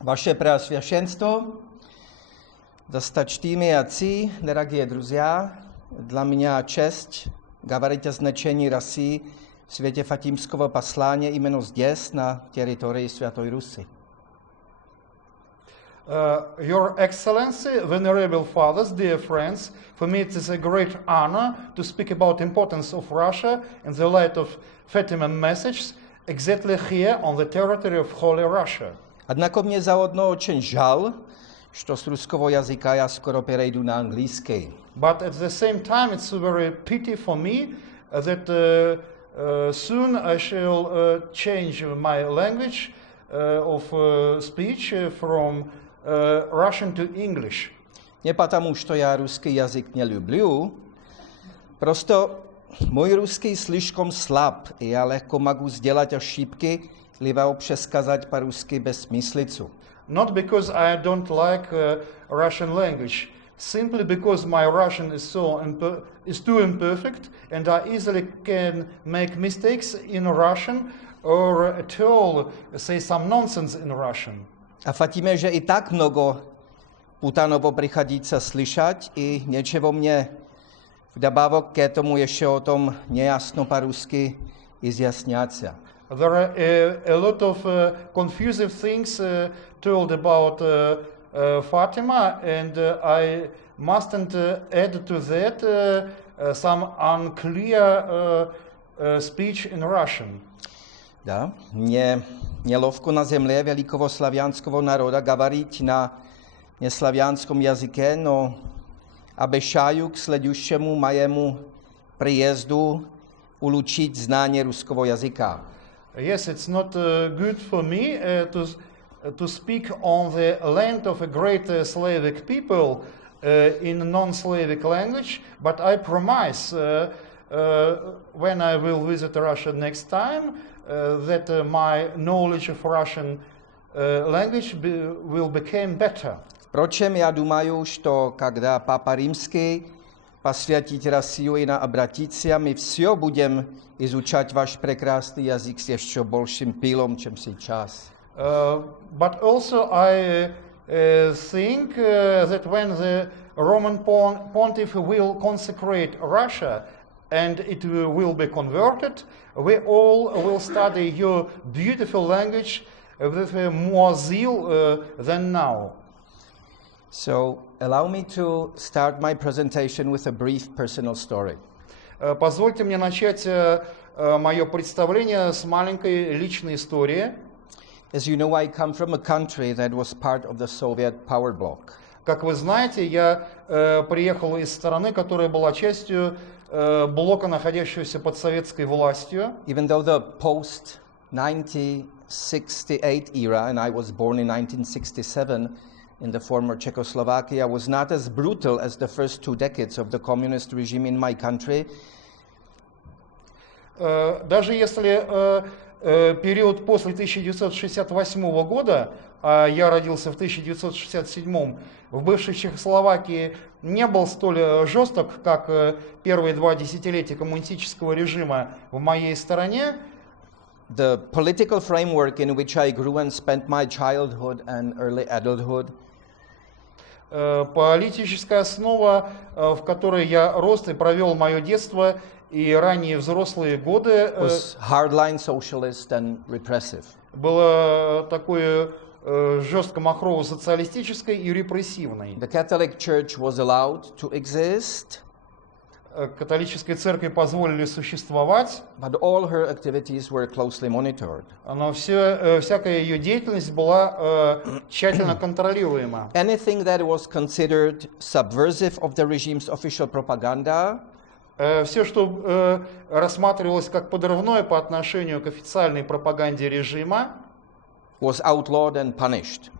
Ваше Преосвященство, досточтимые отцы, дорогие друзья, для меня честь говорить о значении России в свете Фатимского послания именно здесь, на территории Святой Руси. Your Excellency, Venerable Fathers, dear friends, for me it is a great honor to speak about the importance of Russia in the light of Fatima message exactly here on the territory of Holy Russia. Однако мне заодно очень жаль, что с русского языка я скоро перейду на английский. But at the same time, it's a very pity for me that soon I shall change my language of speech from Russian to English. Не потому, что я русский язык не люблю, просто мой русский слишком слаб, и я легко могу сделать ошибки, либо вообще сказать по-русски бессмыслицу. Not because I don't like Russian language, simply because my Russian is too imperfect, and I easily can make mistakes in Russian or at all say some nonsense in Russian. A Fatime, že i tak mnogo putanovo přichádíce slyšet i něčeho mě vdabavok ke tomu ještě o tom nejasno po-rusky izjasňat se. There are a lot of confusing things told about Fatima, and I mustn't add to that some unclear speech in Russian. Да, мне неловко на земле великого славянского народа говорить на неславянском языке, но обещаю к следующему моему приезду улучшить знание русского языка. Yes, it's not good for me to speak on the land of a great Slavic people in non-Slavic language, but I promise when I will visit Russia next time that my knowledge of Russian language will become better. Впрочем, я думаю, что когда Папа Римский посвятит Россию и на обратиться, мы все будем изучать ваш прекрасный язык с еще большим пилом, чем сейчас. But also I think that when the Roman Pontiff will consecrate Russia and it will be converted, we all will study your beautiful language with more zeal than now. So, allow me to start my presentation with a brief personal story. Позвольте мне начать мое представление с маленькой личной истории. As you know, I come from a country that was part of the Soviet power bloc. Как вы знаете, я приехал из страны, которая была частью блока, находящегося под советской властью. Even though the post-1968 era, and I was born in 1967 in the former Czechoslovakia, was not as brutal as the first 2 decades of the communist regime in my country. Даже если период после 1968 года, а я родился в 1967, в бывшей Чехословакии не был столь жесток, как первые 2 десятилетия коммунистического режима в моей стране. The political framework in which I grew and spent my childhood and early adulthood политическая основа, в которой я рос и провел мое детство и ранние взрослые годы, was hardline socialist and repressive. было такое жестко махрово-социалистической и репрессивной. The Catholic Church was allowed to exist, Католической церкви позволили существовать, but all her activities were closely monitored. но всякая ее деятельность была тщательно контролируема. Anything that was considered subversive of the regime's official propaganda Все, что рассматривалось как подрывное по отношению к официальной пропаганде режима, was outlawed and punished.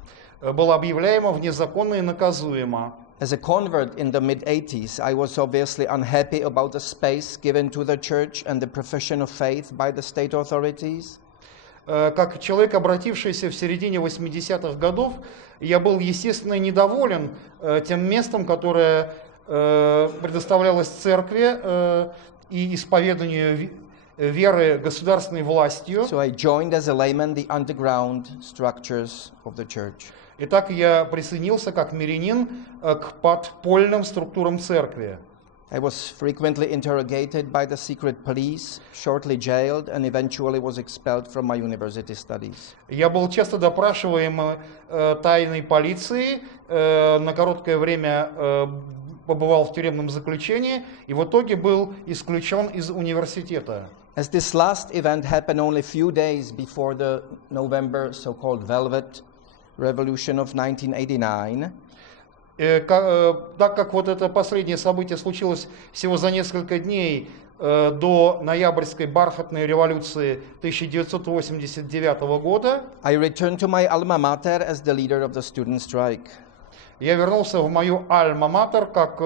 было объявляемо вне закона и наказуемо. As a convert in the mid-80s, I was obviously unhappy about the space given to the church and the profession of faith by the state authorities. Как человек, обратившийся в середине 80-х годов, я был, естественно, недоволен тем местом, которое предоставлялось церкви и исповеданию веры государственной властью. So I joined as a layman the underground structures of the church. Итак, я присоединился как мирянин к подпольным структурам церкви. I was frequently interrogated by the secret police, shortly jailed, and eventually was expelled from my university studies. Я был часто допрашиваем тайной полицией, на короткое время побывал в тюремном заключении и в итоге был исключен из университета. As this last event happened only a few days before the November so-called Velvet Revolution of 1989, Так как вот это последнее событие случилось всего за несколько дней до ноябрьской бархатной революции 1989 года, I returned to my alma mater as the leader of the student strike. я вернулся в мою альма-матер как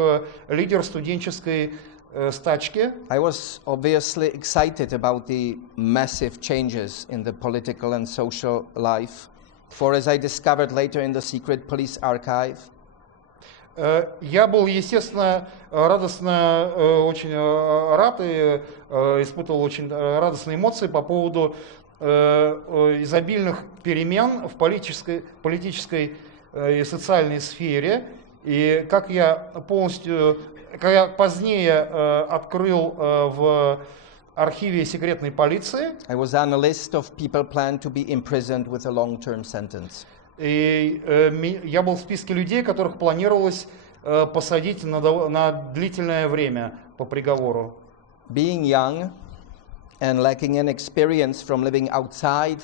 лидер студенческой стачки. I was obviously excited about the massive changes in the political and social life, for as I discovered later in the secret police archive, Я был, естественно, радостно, очень рад и испытывал очень радостные эмоции по поводу изобильных перемен в политической и социальной сфере. И как я позднее открыл в архиве секретной полиции, I was on a list of people planned to be imprisoned with a long-term sentence. и я был в списке людей, которых планировалось посадить на длительное время по приговору. Being young and lacking an experience from living outside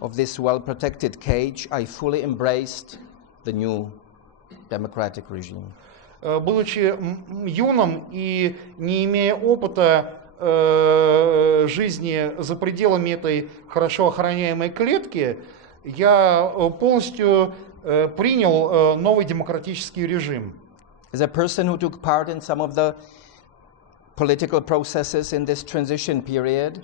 of this well-protected cage, I fully embraced the new democratic regime. Будучи юным и не имея опыта жизни за пределами этой хорошо охраняемой клетки, я полностью принял новый демократический режим. As a person who took part in some of the political processes in this transition period,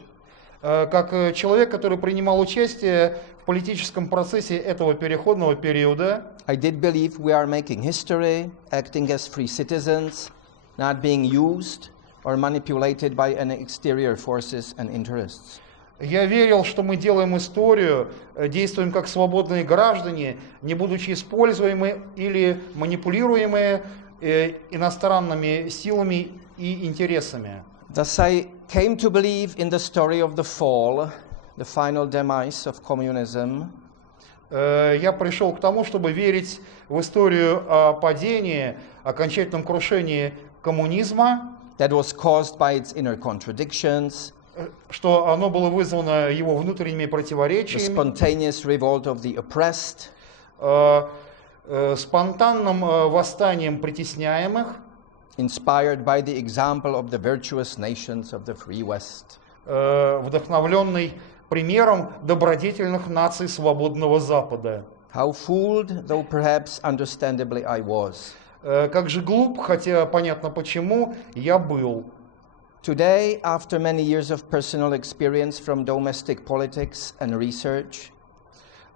Как человек, который принимал участие в политическом процессе этого переходного периода, I did believe we are making history, acting as free citizens, not being used or manipulated by any exterior forces and interests. я верил, что мы делаем историю, действуем как свободные граждане, не будучи используемы или манипулируемы иностранными силами и интересами. Thus I came to believe in the story of the fall, the final demise of communism, Я пришел к тому, чтобы верить в историю о падении, окончательном крушении коммунизма, that was caused by its inner contradictions, что оно было вызвано его внутренними the противоречиями, spontaneous revolt of the oppressed, спонтанным восстанием притесняемых, inspired by the example of the virtuous nations of the free West. вдохновленный примером добродетельных наций свободного Запада. How fooled, though perhaps understandably I was. Как же глуп, хотя понятно почему, я был. Today, after many years of personal experience from domestic politics and research,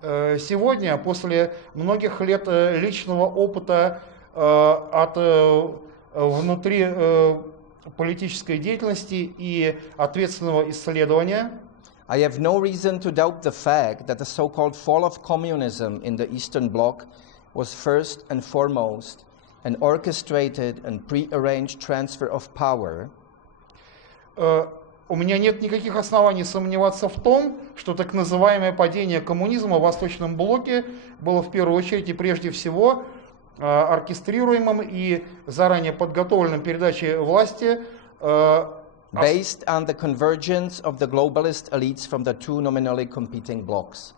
Сегодня, после многих лет личного опыта от внутри политической деятельности и ответственного исследования, I have no reason to doubt the fact that the so-called fall of communism in the Eastern Bloc was first and foremost an orchestrated and prearranged transfer of power у меня нет никаких оснований сомневаться в том, что так называемое падение коммунизма в Восточном Блоке было в первую очередь и прежде всего оркестрируемым и заранее подготовленным передачей власти based on the convergence of the globalist elites from the two nominally competing blocs.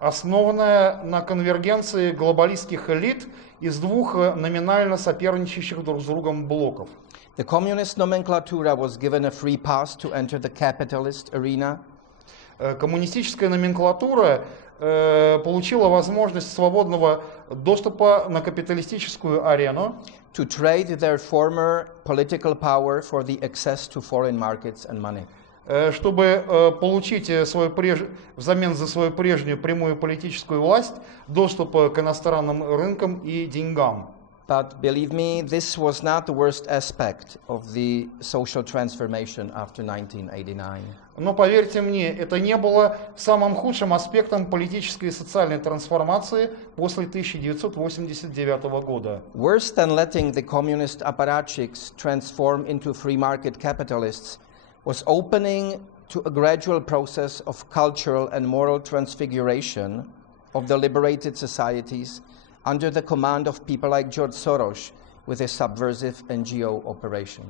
основанная на конвергенции глобалистских элит из двух номинально соперничающих друг с другом блоков. The communist nomenclatura was given a free pass to enter the capitalist arena. Коммунистическая номенклатура получила возможность свободного доступа на капиталистическую арену, to trade their former political power for the access to foreign markets and money. Чтобы получить взамен за свою прежнюю прямую политическую власть доступ к иностранным рынкам и деньгам. But believe me, this was not the worst aspect of the social transformation after 1989. Но поверьте мне, это не было самым худшим аспектом политической и социальной трансформации после 1989 года. Worse than letting the communist apparatchiks transform into free market capitalists was opening to a gradual process of cultural and moral transfiguration of the liberated societies under the command of people like George Soros with a subversive NGO operation.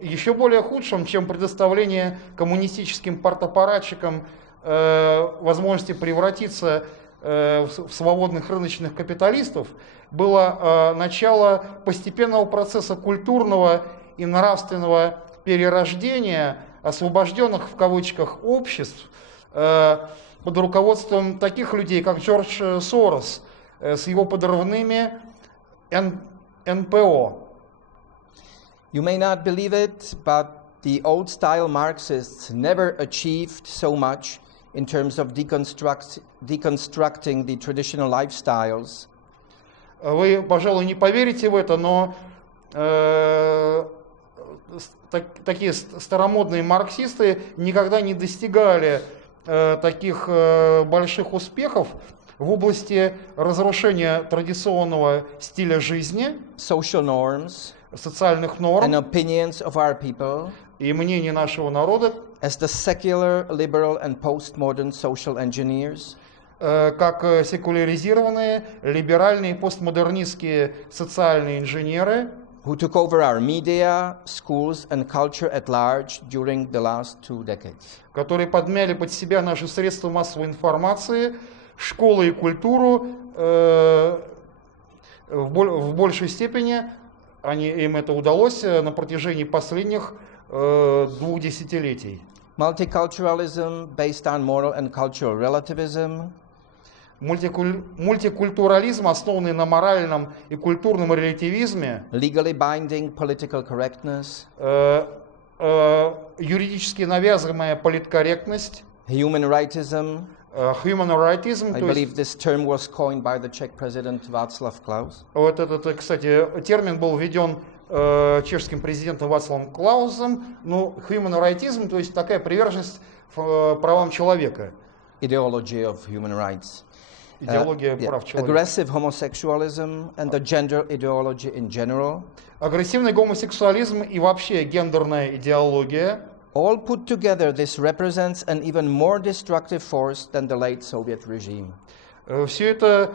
Еще более худшим, чем предоставление коммунистическим партаппаратчикам возможности превратиться в свободных рыночных капиталистов, было начало постепенного процесса культурного и нравственного перерождения освобожденных в кавычках обществ под руководством таких людей, как Джордж Сорос с его подрывными НПО. You may not believe it, but the old-style Marxists never achieved so much in terms of deconstructing the traditional lifestyles. Вы, пожалуй, не поверите в это, но такие старомодные марксисты никогда не достигали таких больших успехов в области разрушения традиционного стиля жизни, social norms, социальных норм and opinions of our people, и мнений нашего народа, as the secular, liberal, and postmodern social engineers, как секуляризированные, либеральные, постмодернистские социальные инженеры, who took over our media, schools, and culture at large during the last 2 decades. которые подмяли под себя наши средства массовой информации, школы и культуру в большей степени. Им это удалось на протяжении последних 2 десятилетий. Multiculturalism based on moral and cultural relativism, Мультикультурализм, основанный на моральном и культурном релятивизме, legally binding political correctness, юридически навязываемая политкорректность, human rightism. human rightism, I то believe есть this term was coined by the Czech president Václav Klaus. вот этот, кстати, термин был введен чешским президентом Václavem Klausem, ну, human rightism, то есть такая приверженность правам человека. Ideology of human rights. Идеология прав человека. Aggressive homosexualism and the gender ideology in general. Агрессивный гомосексуализм и вообще гендерная идеология. All put together, this represents an even more destructive force than the late Soviet regime. Все это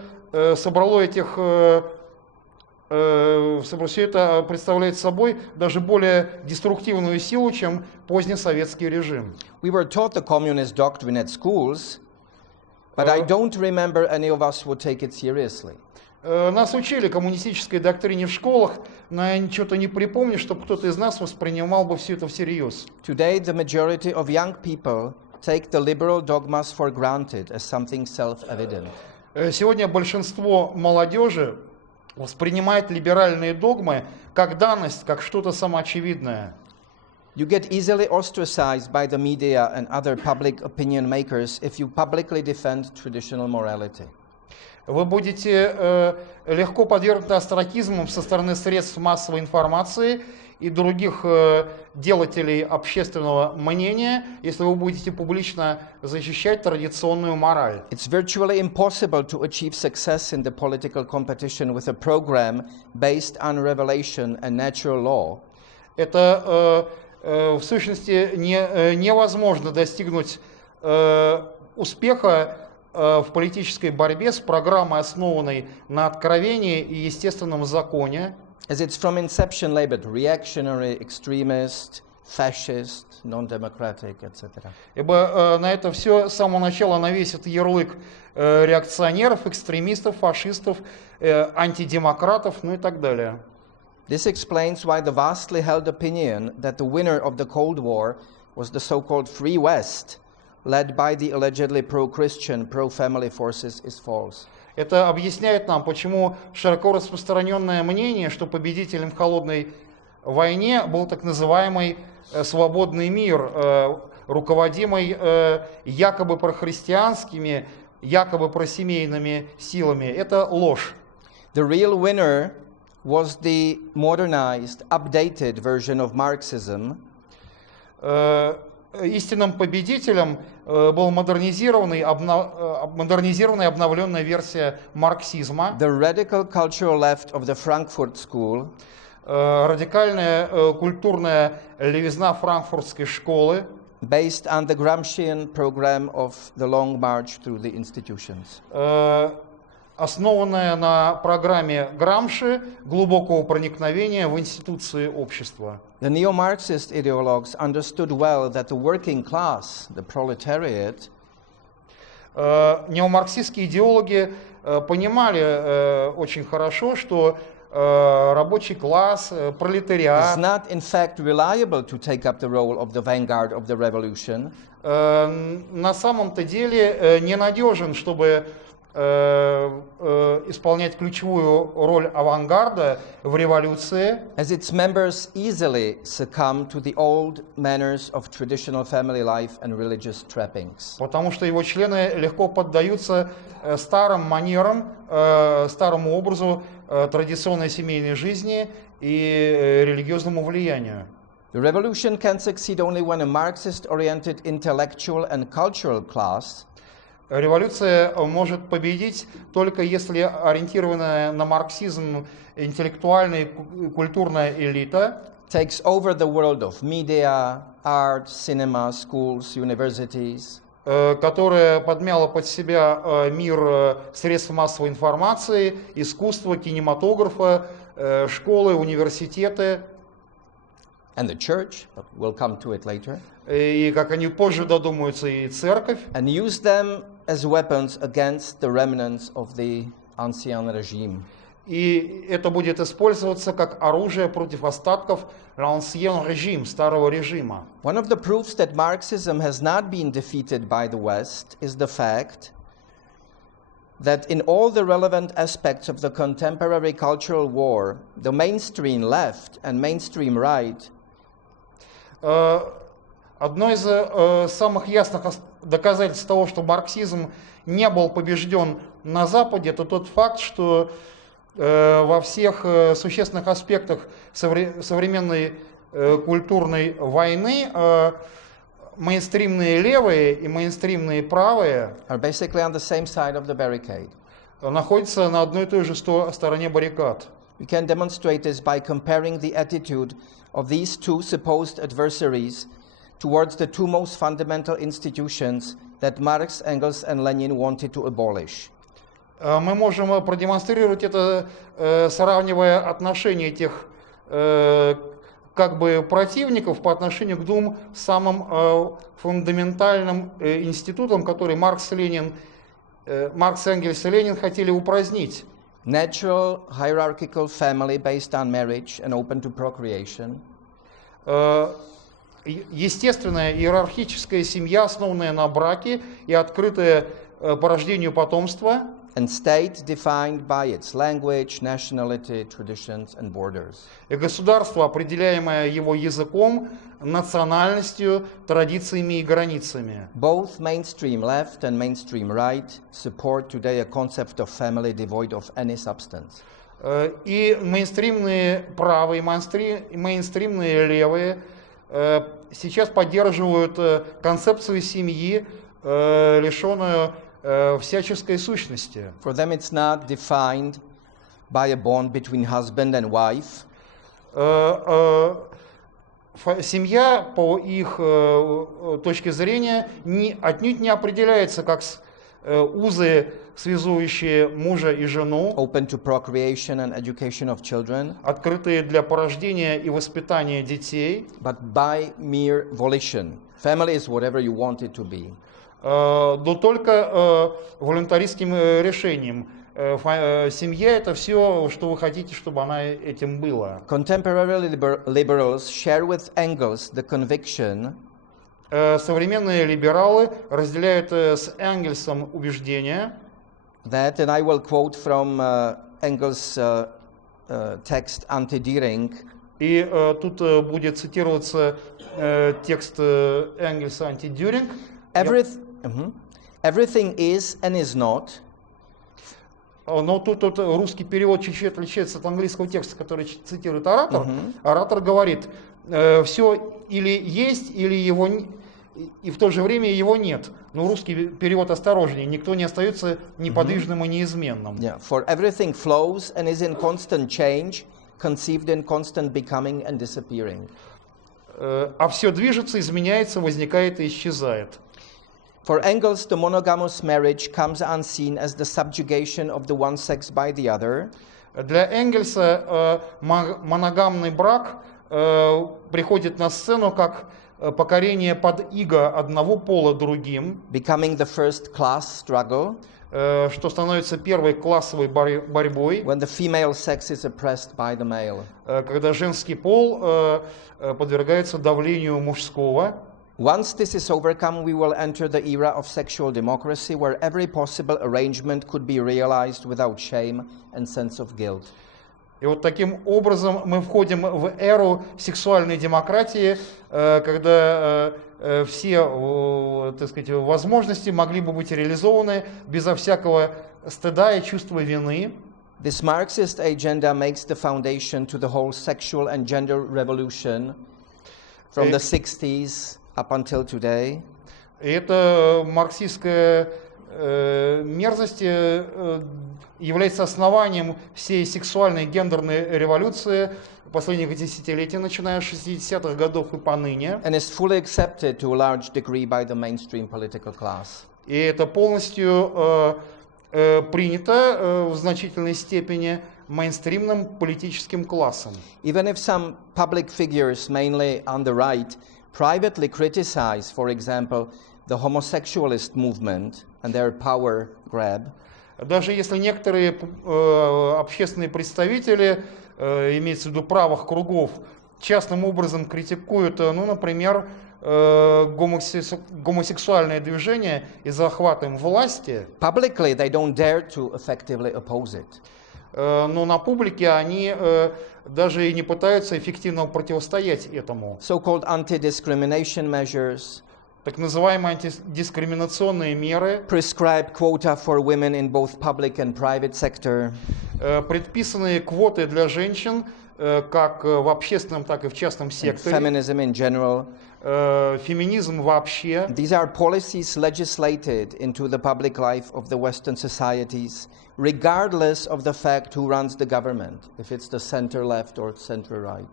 все это представляет собой даже более деструктивную силу, чем позднесоветский режим. We were taught the communist doctrine at schools, but I don't remember any of us would take it seriously. Нас учили коммунистической доктрине в школах, но я что-то не припомню, чтобы кто-то из нас воспринимал бы все это всерьез. Today, the majority of young people take the liberal dogmas for granted as something self-evident. Сегодня большинство молодежи воспринимает либеральные догмы как данность, как что-то самоочевидное. You get easily ostracized by the media and other public opinion makers if you publicly defend traditional morality. Вы будете легко подвергнуты остракизму со стороны средств массовой информации и других делателей общественного мнения, если вы будете публично защищать традиционную мораль. It's virtually impossible to achieve success in the political competition with a program based on revelation and natural law. Это в сущности невозможно достигнуть успеха в политической борьбе с программой, основанной на откровении и естественном законе. As it's from inception labeled reactionary, extremist, fascist, non-democratic, etc. Ибо на это все с самого начала навесит ярлык реакционеров, экстремистов, фашистов, антидемократов, ну и так далее. This explains why the vastly held opinion that the winner of the Cold War was the so-called Free West, led by the allegedly pro-Christian, pro-family forces, is false. Это объясняет нам, почему широко распространенное мнение, что победителем в холодной войне был так называемый свободный мир, руководимый якобы прохристианскими, якобы просемейными силами. Это ложь. The real winner was the modernized, updated version of Marxism. истинным победителем была модернизированная, обновленная версия марксизма. The radical cultural left of the Frankfurt School, Радикальная культурная левизна франкфуртской школы, based on the Gramscian program of the Long March through the institutions. основанная на программе Грамши глубокого проникновения в институции общества. The neo-Marxist ideologues understood well that the working class, the proletariat, Неомарксистские идеологи понимали очень хорошо, что рабочий класс, is пролетариат not in fact reliable to take up the role of the vanguard of the revolution, на самом-то деле ненадежен, чтобы исполнять ключевую роль авангарда в революции, as its members easily succumb to the old manners of traditional family life and religious trappings. потому что его члены легко поддаются старым манерам, старому образу традиционной семейной жизни и религиозному влиянию. The revolution can succeed only when a Marxist-oriented intellectual and cultural class Революция может победить только если ориентированная на марксизм интеллектуальная и культурная элита takes over the world of media, art, cinema, schools, universities, которая подмяла под себя мир средств массовой информации, искусства, кинематографа, школы, университеты. and the church, but we'll come to it later, И, как они позже додумаются, и церковь, and use them as weapons against the remnants of the ancien regime. и это будет использоваться как оружие против остатков l'ancien régime, старого режима. One of the proofs that Marxism has not been defeated by the West is the fact that in all the relevant aspects of the contemporary cultural war, the mainstream left and mainstream right Одно из самых ясных доказательств того, что марксизм не был побежден на Западе, это тот факт, что во всех существенных аспектах современной культурной войны мейнстримные левые и мейнстримные правые are basically on the same side of the barricade. находятся на одной и той же стороне баррикад. We can demonstrate this by comparing the attitude of these two supposed adversaries towards the two most fundamental institutions that Marx, Engels, and Lenin wanted to abolish. Мы можем продемонстрировать это, сравнивая отношения этих как бы противников по отношению к двум самым фундаментальным институтам, которые Маркс, Энгельс и Ленин хотели упразднить. Natural hierarchical family based on marriage and open to procreation, Естественная иерархическая семья, основанная на браке и открытая по рождению потомства, and state defined by its language, nationality, traditions, and borders. и государство, определяемое его языком, национальностью, традициями и границами. Both mainstream left and mainstream right support today a concept of family devoid of any substance. И мейнстримные правые, и мейнстримные левые сейчас поддерживают концепцию семьи, лишенную всяческой сущности. For them, it's not defined by a bond between husband and wife, Семья, по их точке зрения, отнюдь не определяется как узы, связующие мужа и жену, open to procreation and education of children, открытые для порождения и воспитания детей, but by mere volition. Family is whatever you want it to be. но только волюнтаристским решением. Семья — это все, что вы хотите, чтобы она этим была. Contemporary liberals share with Engels the conviction Современные либералы разделяют с Энгельсом убеждение, that, and I will quote from Engels' text Anti-Diering, и тут будет цитироваться текст Энгельса «Антидюринг». Everything is and is not, Но тут русский перевод чуть-чуть отличается от английского текста, который цитирует оратор. Оратор говорит, все или есть, или и в то же время его нет. Но русский перевод осторожнее. Никто не остается неподвижным и неизменным. Yeah, for everything flows and is in constant change, conceived in constant becoming and disappearing. А все движется, изменяется, возникает и исчезает. For Engels, the monogamous marriage comes unseen as the subjugation of the one sex by the other. Для Энгельса моногамный брак приходит на сцену как покорение под иго одного пола другим, Becoming the first class struggle, что становится первой классовой борьбой, when the female sex is oppressed by the male. когда женский пол подвергается давлению мужского. Once this is overcome, we will enter the era of sexual democracy, where every possible arrangement could be realized without shame and sense of guilt. И вот таким образом мы входим в эру сексуальной демократии, когда все, так сказать, возможности могли бы быть реализованы безо всякого стыда и чувства вины. This Marxist agenda makes the foundation to the whole sexual and gender revolution from the 60s up until today. И эта марксистская мерзость является основанием всей сексуальной гендерной революции последних десятилетий, начиная с 60-х годов и поныне. And is fully accepted to a large degree by the mainstream political class. И это полностью принято в значительной степени мейнстримным политическим классом. Even if some public figures, mainly on the right, privately criticize, for example, the homosexualist movement and their power grab, Даже если некоторые общественные представители, имеется в виду правых кругов, частным образом критикуют, ну, например, гомосексуальное движение и захват им власти, publicly they don't dare to effectively oppose it. но на публике они даже и не пытаются эффективно противостоять этому. So-called anti-discrimination measures, Так называемые антидискриминационные меры, prescribed quota for women in both public and private sector, предписанные квоты для женщин, как в общественном, так и в частном секторе, feminism in general. феминизм вообще. These are policies legislated into the public life of the Western societies, regardless of the fact who runs the government, if it's the center left or center right.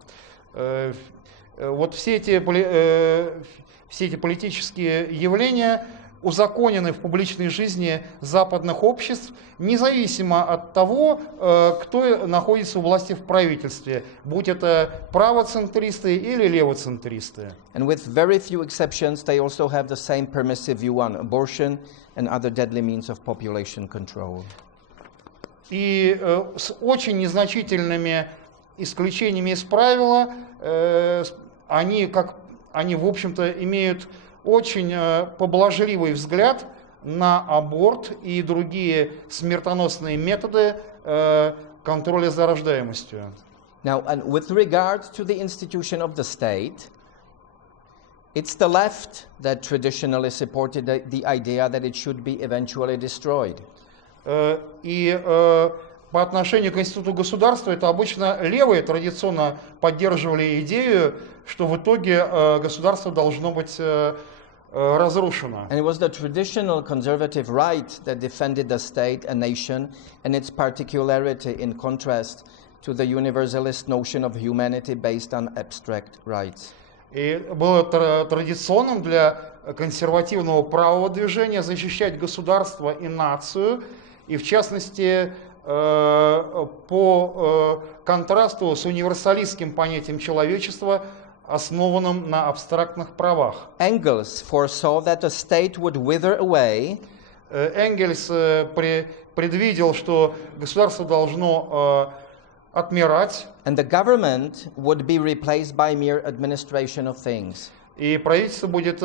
Вот все эти политические явления узаконены в публичной жизни западных обществ, независимо от того, кто находится у власти в правительстве, будь это правоцентристы или левоцентристы. And with very few exceptions, they also have the same permissive view on abortion and other deadly means of population control. И с очень незначительными исключениями из правила, они, в общем-то, имеют очень поблажливый взгляд на аборт и другие смертоносные методы контроля за рождаемостью. Now, and with regard to the institution of the state, it's the left that traditionally supported the idea that it should be eventually destroyed. И по отношению к институту государства, это обычно левые традиционно поддерживали идею, что в итоге государство должно быть разрушено. And it was the traditional conservative right that defended the state and nation and its particularity in contrast to the universalist notion of humanity based on abstract rights. И было традиционным для консервативного правого движения защищать государство и нацию, и в частности по контрасту с универсалистским понятием человечества, основанным на абстрактных правах. Engels foresaw that the state would wither away. Энгельс предвидел, что государство должно отмирать, and the government would be replaced by mere administration of things. И правительство будет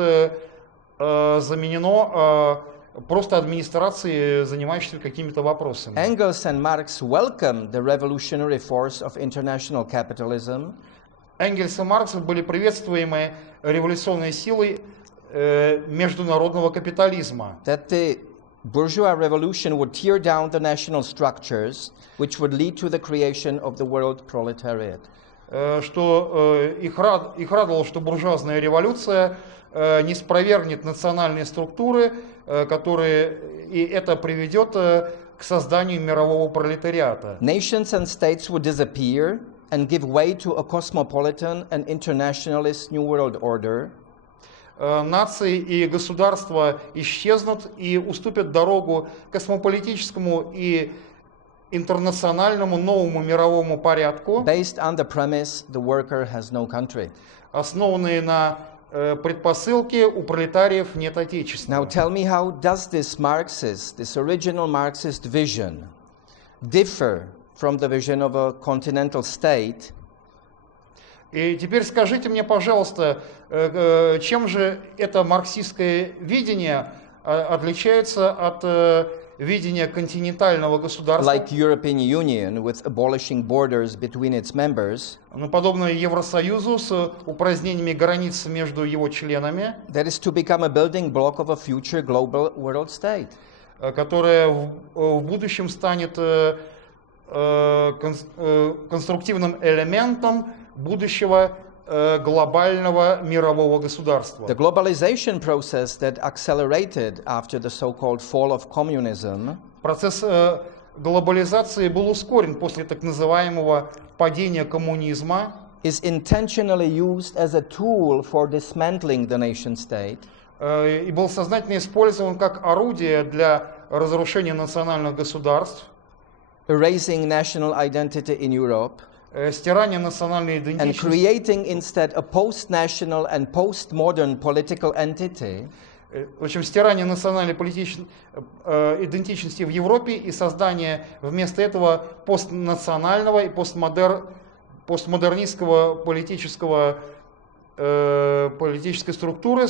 заменено просто администрацией, занимающейся какими-то вопросами. Engels and Marx welcomed the revolutionary force of international capitalism. Энгельс и Маркс были приветствуемы революционной силой международного капитализма. That the bourgeois revolution would tear down the national structures, which would lead to the creation of the world proletariat. что их радовало, что буржуазная революция не спровергнет национальные структуры, и это приведет к созданию мирового пролетариата. Nations and states would disappear and give way to a cosmopolitan and internationalist New World Order. Нации и государства исчезнут и уступят дорогу космополитическому и интернациональному новому мировому порядку, Based on the premise the worker has no country. основанные на предпосылке у пролетариев нет отечества. Now tell me, how does this original Marxist vision differ from the vision of a continental state? И теперь скажите мне, пожалуйста, чем же это марксистское видение отличается от видения континентального государства, Like European Union with abolishing borders between its members, подобно Евросоюзу с упразднениями границ между его членами, that is to become a building block of a future global world state? которая в будущем станет конструктивным элементом будущего глобального мирового государства. The globalization process that accelerated after the so-called fall of communism Процесс глобализации был ускорен после так называемого падения коммунизма is intentionally used as a tool for dismantling the nation state и был сознательно использован как орудие для разрушения национальных государств, erasing national identity in Europe, стирания национальной and идентичности, creating instead a post-national and post-modern political entity в общем, стирание национальной идентичности в Европе и создание вместо этого постнационального и постмодернистского политической структуры,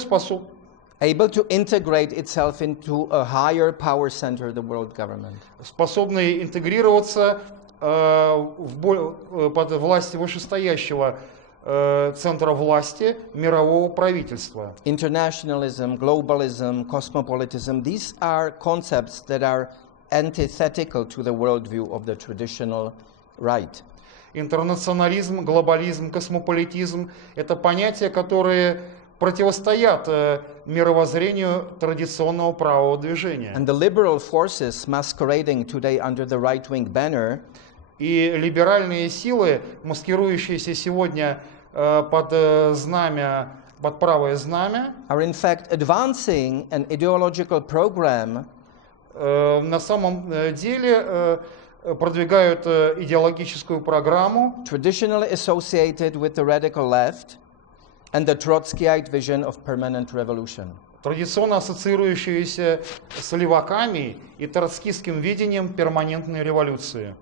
able to integrate itself into a higher power center, the world government. способной интегрироваться под власть вышестоящего центра власти мирового правительства. Internationalism, globalism, cosmopolitanism, these are concepts that are antithetical to the worldview of the traditional right. Интернационализм, глобализм, космополитизм – это понятия, которые противостоят мировоззрению традиционного правового движения. And the liberal forces masquerading today under the right-wing banner И либеральные силы, маскирующиеся сегодня под правое знамя, are in fact advancing an ideological program на самом деле продвигают идеологическую программу, traditionally associated with the radical left and the Trotskyite vision of permanent revolution. традиционно ассоциирующуюся с леваками и троцкистским видением перманентной революции.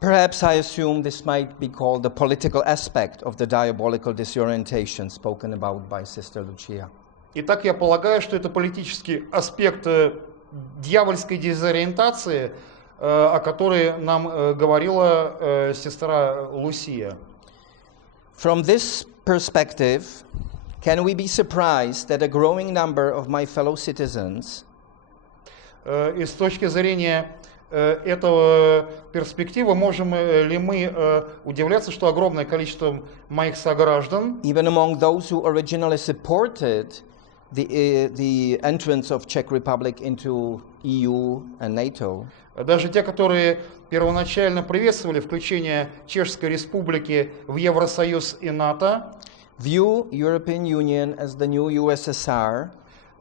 Perhaps I assume this might be called the political aspect of the diabolical disorientation spoken about by Sister Lucia. Итак, я полагаю, что это политический аспект дьявольской дезориентации, о которой нам говорила сестра Лусия. From this perspective, can we be surprised that a growing number of my fellow citizens И с точки зрения этого перспективы, можем ли мы удивляться, что огромное количество моих сограждан, even among those who originally supported the entrance of Czech Republic into EU and NATO, даже те, которые первоначально приветствовали включение Чешской Республики в Евросоюз и НАТО, view European Union as the new USSR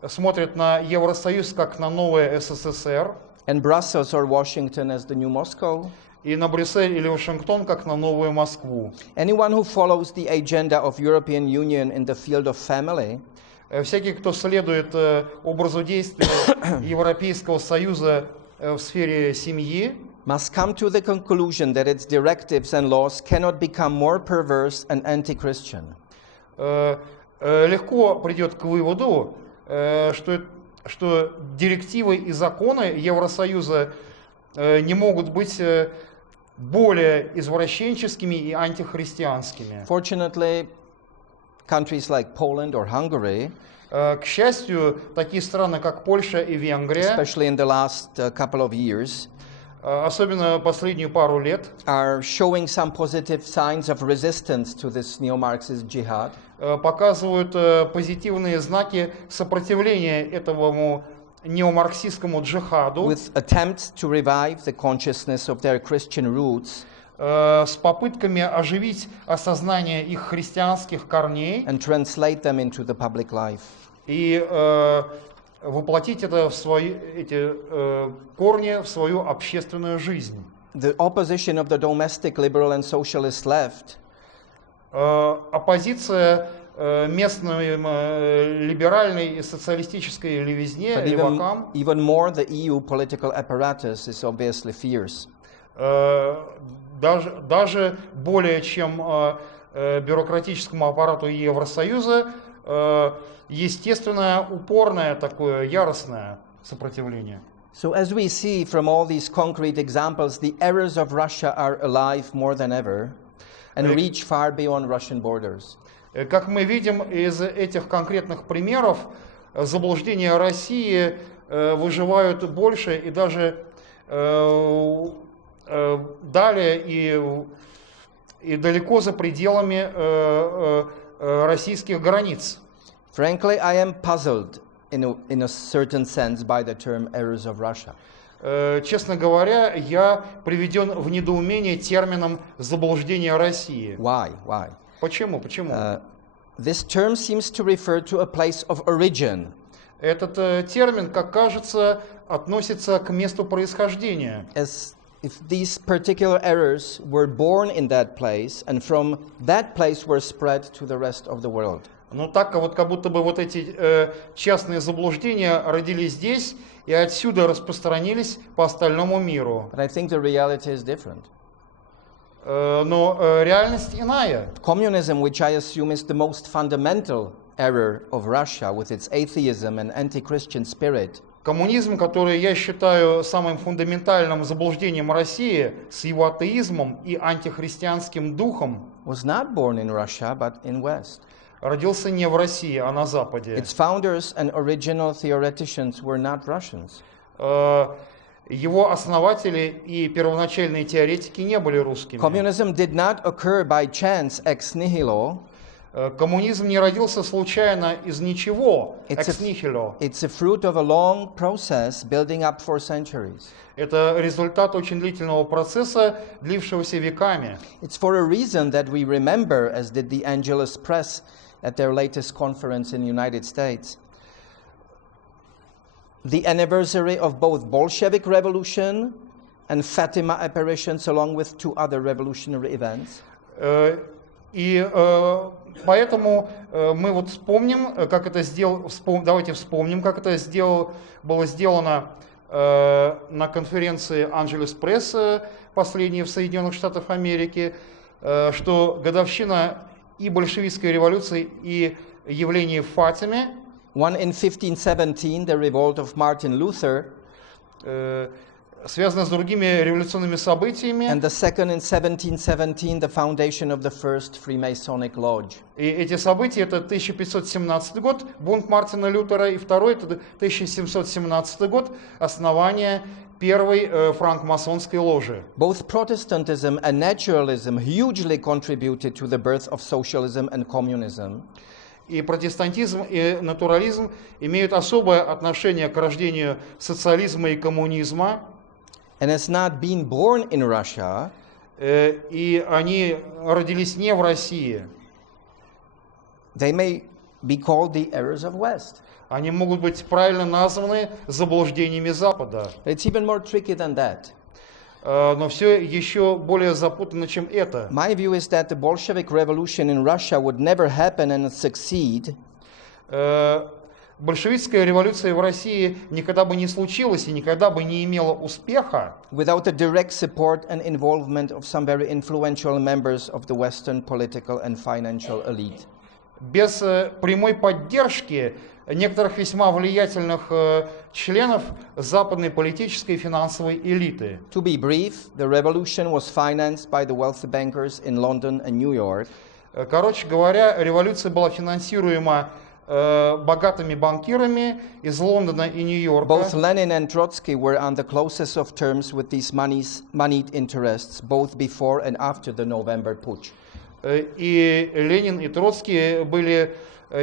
смотрят на Евросоюз как на новое СССР, and Brussels or Washington as the new Moscow. и на Брюссель или Вашингтон как на новую Москву. Anyone who follows the agenda of European Union in the field of family Всякий, кто следует образу действия Европейского Союза в сфере семьи, must come to the conclusion that its directives and laws cannot become more perverse and anti-Christian. легко придет к выводу, что директивы и законы Евросоюза не могут быть более извращенческими и антихристианскими. Fortunately, countries like Poland or Hungary, К счастью, такие страны, как Польша и Венгрия, especially in the last couple of years, особенно последнюю пару лет, are showing some positive signs of resistance to this neo-Marxist jihad. показывают позитивные знаки сопротивления этому неомарксистскому джихаду With attempts to revive the consciousness of their Christian roots с попытками оживить осознание их христианских корней and translate them into the public life. и воплотить это эти корни в свою общественную жизнь. The opposition of the domestic liberal and socialist left Оппозиция местной либеральной и социалистической левизне, But левакам, even more, the EU political apparatus is obviously fierce. даже более чем бюрократическому аппарату Евросоюза, естественное, упорное такое, яростное сопротивление. So as we see from all these concrete examples, the errors of Russia are alive more than ever and reach far beyond Russian borders. Как мы видим из этих конкретных примеров, заблуждения России выживают больше и даже далее и далеко за пределами российских границ. Frankly, I am puzzled in a certain sense by the term errors of Russia. Честно говоря, я приведен в недоумение термином «заблуждение России». Why? Почему? This term seems to refer to a place of origin. Этот термин, как кажется, относится к месту происхождения. As if these particular errors were born in that place and from that place were spread to the rest of the world. Ну так вот, как будто бы вот эти частные заблуждения родились здесь и отсюда распространились по остальному миру. But I think the reality is different. Но реальность иная. Communism, which I assume is the most fundamental error of Russia with its atheism and anti-Christian spirit, Коммунизм, который я считаю самым фундаментальным заблуждением России с его атеизмом и антихристианским духом, was not born in Russia but in West. родился не в России, а на Западе. Its founders and original theoreticians were not Russians. Его основатели и первоначальные теоретики не были русскими. Communism did not occur by chance ex nihilo. Коммунизм не родился случайно из ничего, It's ex nihilo. It's a fruit of a long process building up for centuries. Это результат очень длительного процесса, длившегося веками. It's for a reason that we remember, as did the Angelus Press at their latest conference in the United States, the anniversary of both Bolshevik Revolution and Fatima apparitions, along with two other revolutionary events. И поэтому мы вот вспомним, как это давайте вспомним, как это было сделано на конференции Angelus Press, последней в Соединенных Штатах Америки, что годовщина и большевистской революции, и явления в Фатиме. One in 1517, the revolt of Martin Luther, связано с другими революционными событиями. and the second in 1717, the foundation of the first Freemasonic Lodge. И эти события — это 1517 год, бунт Мартина Лютера, и второй — это 1717 год, основание первой франкмасонской ложи. Both Protestantism and naturalism hugely contributed to the birth of socialism and communism. И протестантизм, и натурализм имеют особое отношение к рождению социализма и коммунизма. And has not been born in Russia, и они родились не в России. they may be called the errors of West. Они могут быть правильно названы заблуждениями Запада. It's even more tricky than that. Но все еще более запутанно, чем это. My view is that the Bolshevik Revolution in Russia would never happen and succeed Большевистская революция в России никогда бы не случилась и никогда бы не имела успеха without the direct support and involvement of some very influential members of the Western political and financial elite. без прямой поддержки некоторых весьма влиятельных членов западной политической и финансовой элиты. To be brief, the revolution was financed by the wealthy bankers in London and New York. Короче говоря, революция была финансируема богатыми банкирами из Лондона и Нью-Йорка. Both Lenin and Trotsky were on the closest of terms with these moneyed interests, both before and after the November Putsch. И Ленин и Троцкий были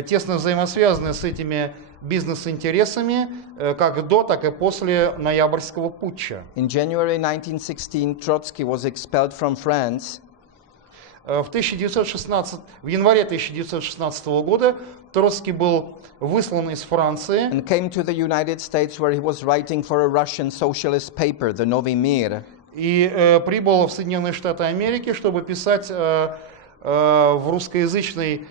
тесно взаимосвязаны с этими бизнес-интересами как до, так и после ноябрьского путча. In January 1916, Trotsky was expelled from France. В январе 1916 года Троцкий был выслан из Франции And came to the United States, where he was writing for a Russian socialist paper, the Novy Mir. и прибыл в Соединенные Штаты Америки, чтобы писать в русскоязычной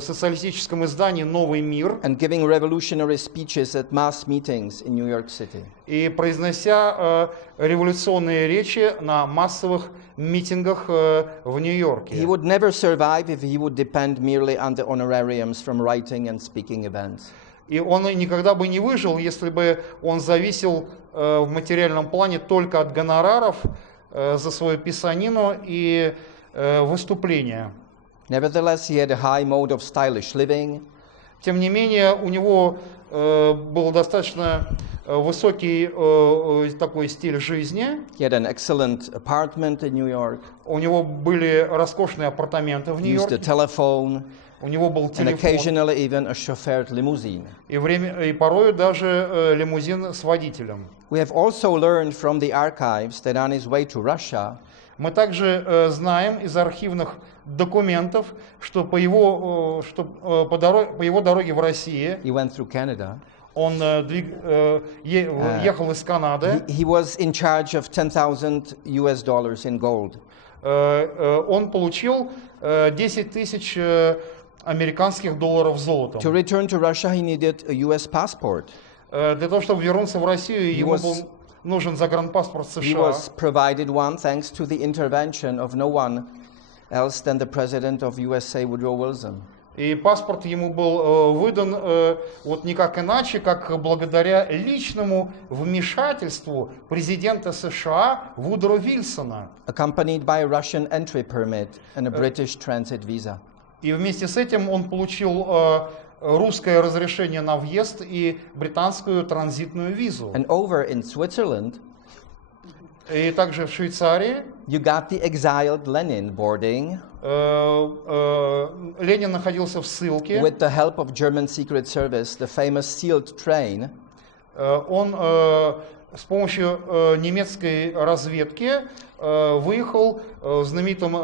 социалистическом издании «Новый мир» And giving revolutionary speeches at mass meetings in New York City. и произнося революционные речи на массовых митингах в Нью-Йорке. He would never survive if he would depend merely on the honorariums from writing and speaking events. И он никогда бы не выжил, если бы он зависел в материальном плане только от гонораров за свою писанину и выступления. Nevertheless, he had a high mode of stylish living. Тем не менее, у него был достаточно высокий такой стиль жизни. He had an excellent apartment in New York, У него были роскошные апартаменты в used a Нью-Йорке. telephone, У него был and телефон. occasionally even a chauffeured limousine. И порою даже лимузин с водителем. We have also learned from the archives that on his way to Russia, Мы также знаем из архивных документов, что по его дороге в России he went through Canada. он ехал из Канады. He was in charge of $10,000 in gold. Он получил 10 тысяч американских долларов золотом. To return to Russia, he needed a U.S. passport. Для того, чтобы вернуться в Россию, ему was- был нужен загранпаспорт He США. was provided one thanks to the intervention of no one else than the President of USA, Woodrow Wilson. И паспорт ему был выдан вот никак иначе, как благодаря личному вмешательству президента США Вудро Вильсона. Accompanied by a Russian entry permit and a British transit visa. И вместе с этим он получил русское разрешение на въезд и британскую транзитную визу. And over in Switzerland, И также в Швейцарии you got the exiled Lenin boarding Ленин находился в ссылке. with the help of German Secret Service, the famous sealed train. Он с помощью немецкой разведки выехал в знаменитом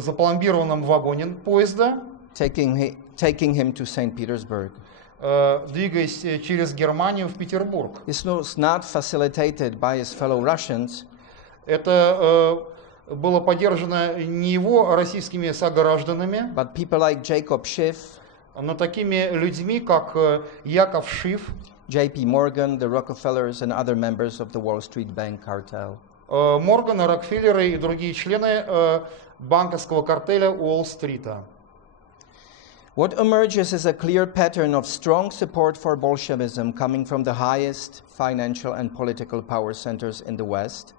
запломбированном вагоне поезда, Taking him to St. Petersburg. двигаясь через Германию в Петербург. This was not facilitated by his fellow Russians, Это было поддержано не его российскими согражданами, but people like Jacob Schiff, но такими людьми, как Яков Шиф, J.P. Morgan, the Rockefellers, and other members of the Wall Street Bank cartel. Морганы, Рокфеллеры и другие члены банковского картеля Уолл-стрита. What emerges is a clear pattern of strong support for Bolshevism coming from the highest financial and political power centers in the West.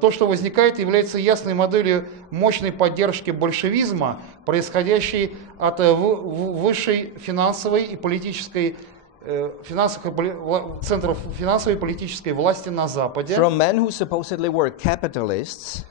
То, что возникает, является ясной моделью мощной поддержки большевизма, происходящей от высшей финансовой и политической центров финансовой и политической власти на Западе, From men who supposedly were capitalists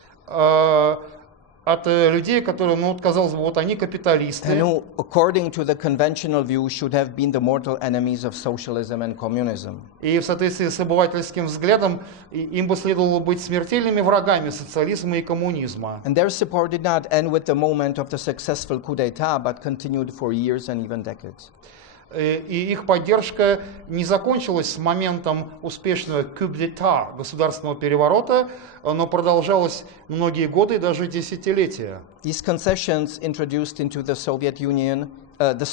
от людей, которые, казалось бы, вот они and капиталисты, who, according to the conventional view, should have been the mortal enemies of socialism and communism. и в соответствии с обывательским взглядом им бы следовало быть смертельными врагами социализма и коммунизма. And their support did not end with the moment of the successful coup d'etat, but continued for years and even decades. И их поддержка не закончилась с моментом успешного coup d'état, государственного переворота, но продолжалась многие годы и даже десятилетия. These concessions introduced into the Soviet Union, the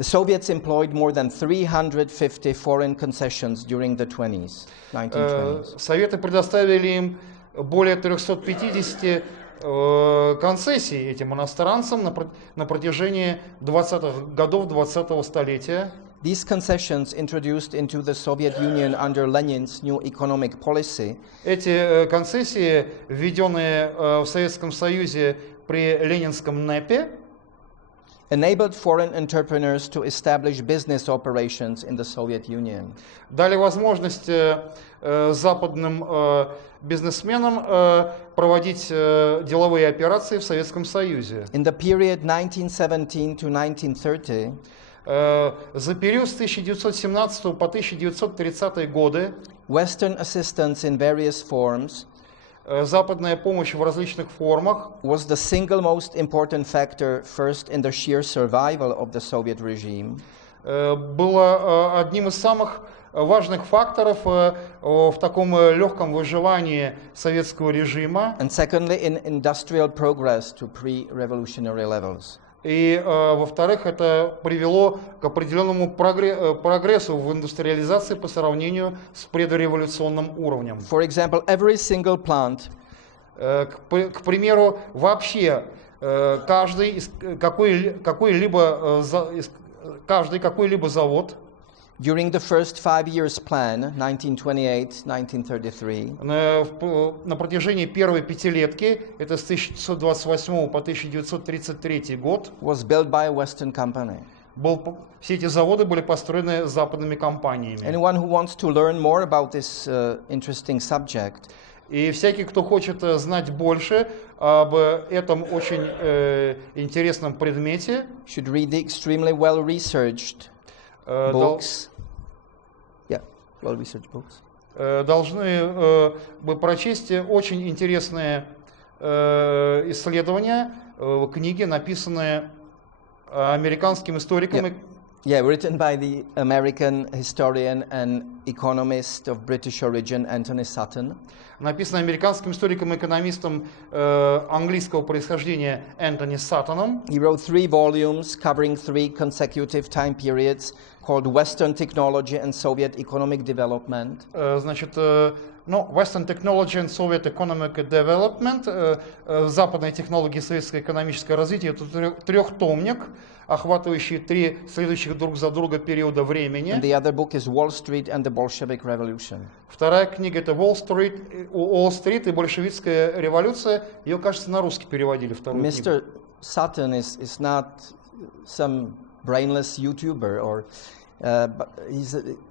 Soviets employed more than 350 foreign concessions during the 1920s. Советы предоставили им более 350 концессий этим иностранцам на протяжении 20-х годов 20-го столетия. These concessions introduced into the Soviet Union under Lenin's new economic policy Эти концессии, введенные в Советском Союзе при ленинском НЭПе, enabled foreign entrepreneurs to establish business operations in the Soviet Union. Дали возможность западным бизнесменам проводить деловые операции в Советском Союзе. In the period 1917 to 1930, За период с 1917 по 1930 годы Western assistance in various forms западная помощь в различных формах was the single most important factor, first in the sheer survival of the Soviet regime, было одним из самых важных факторов в таком легком выживании советского режима. and secondly in industrial progress to pre-revolutionary levels. И, во-вторых, это привело к определенному прогрессу в индустриализации по сравнению с предреволюционным уровнем. For example, every single plant К примеру, вообще каждый какой-либо завод during the first 5 years plan, 1928-1933, на протяжении первой пятилетки, это с 1928 по 1933 год, was built by a Western company. все эти заводы были построены западными компаниями. Anyone who wants to learn more about this interesting subject И всякий, кто хочет знать больше об этом очень интересном предмете, should read the extremely well-researched books. Yeah, well-researched books. должны бы прочесть очень интересные исследования, книги, написанные американским историком. Yeah, written by the American historian and economist of British origin, Anthony Sutton. Написано американским историком и экономистом английского происхождения Энтони Саттоном. He wrote 3 volumes covering 3 consecutive time periods called Western Technology and Soviet Economic Development. Значит, Western Technology and Soviet Economic Development, западные технологии и советское экономическое развитие, это трехтомник, охватывающий 3 следующих друг за друга периода времени. And the other book is Wall Street and the Bolshevik Revolution. Вторая книга это Уолл-стрит и большевистская революция. Ее, кажется, на русский переводили вторую книгу. Mr. Sutton is not some brainless YouTuber, or but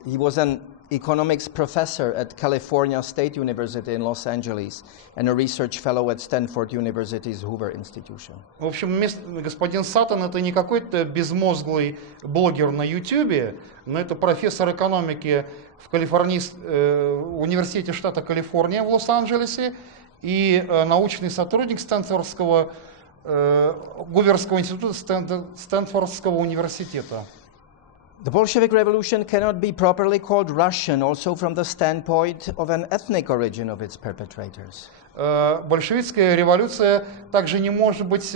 he was an economics professor at California State University in Los Angeles and a research fellow at Stanford University's Hoover Institution. В общем, господин Саттон это не какой-то безмозглый блогер на YouTube, но это профессор экономики в университете штата Калифорния в Лос-Анджелесе и научный сотрудник Стэнфордского Гуверского института Стэнфордского университета. The Bolshevik Revolution cannot be properly called Russian also from the standpoint of an ethnic origin of its perpetrators. Большевистская революция также не может быть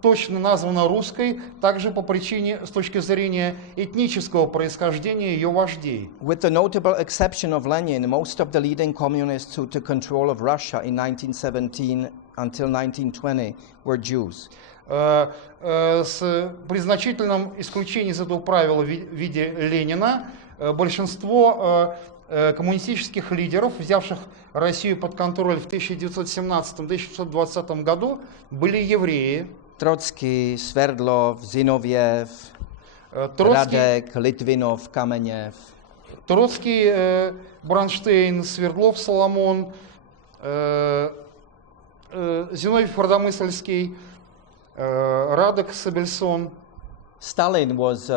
точно названа русской, также по причине, с точки зрения этнического происхождения ее вождей. With the notable exception of Lenin, most of the leading communists who took control of Russia in 1917 until 1920 were Jews. При значительном исключении из этого правила в виде Ленина, большинство коммунистических лидеров, взявших Россию под контроль в 1917-1920 году, были евреи. Trotsky, Sverdlov, Zinoviev, Radek, Litvinov, Kamenev. Троцкий, Бронштейн, Свердлов, Соломон, Зиновьев, Родомысльский, Радек, Сабельсон. Stalin was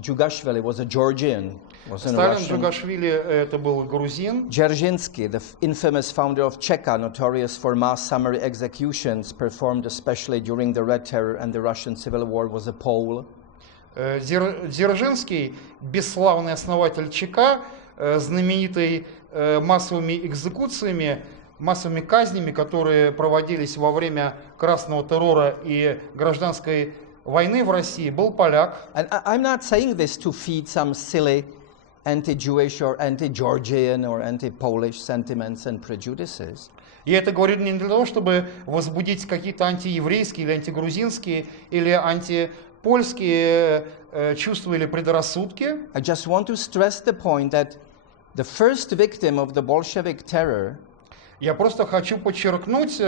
Djugashvili was a Georgian. Сталин, Джугашвили, это был грузин. Dzerzhinsky, the infamous founder of Cheka, notorious for mass summary executions performed especially during the Red Terror and the Russian Civil War, was a Pole. Дзержинский, бесславный основатель ЧК, знаменитый массовыми экзекуциями, массовыми казнями, которые проводились во время красного террора и гражданской войны в России, был поляк. And I'm not saying this to feed some silly anti-Jewish or anti-Georgian or anti-Polish sentiments and prejudices. Я это говорю не для того, чтобы возбудить какие-то антиеврейские или антигрузинские или антипольские чувства или предрассудки. I just want to stress the point that the first victim of the Bolshevik terror Я просто хочу подчеркнуть,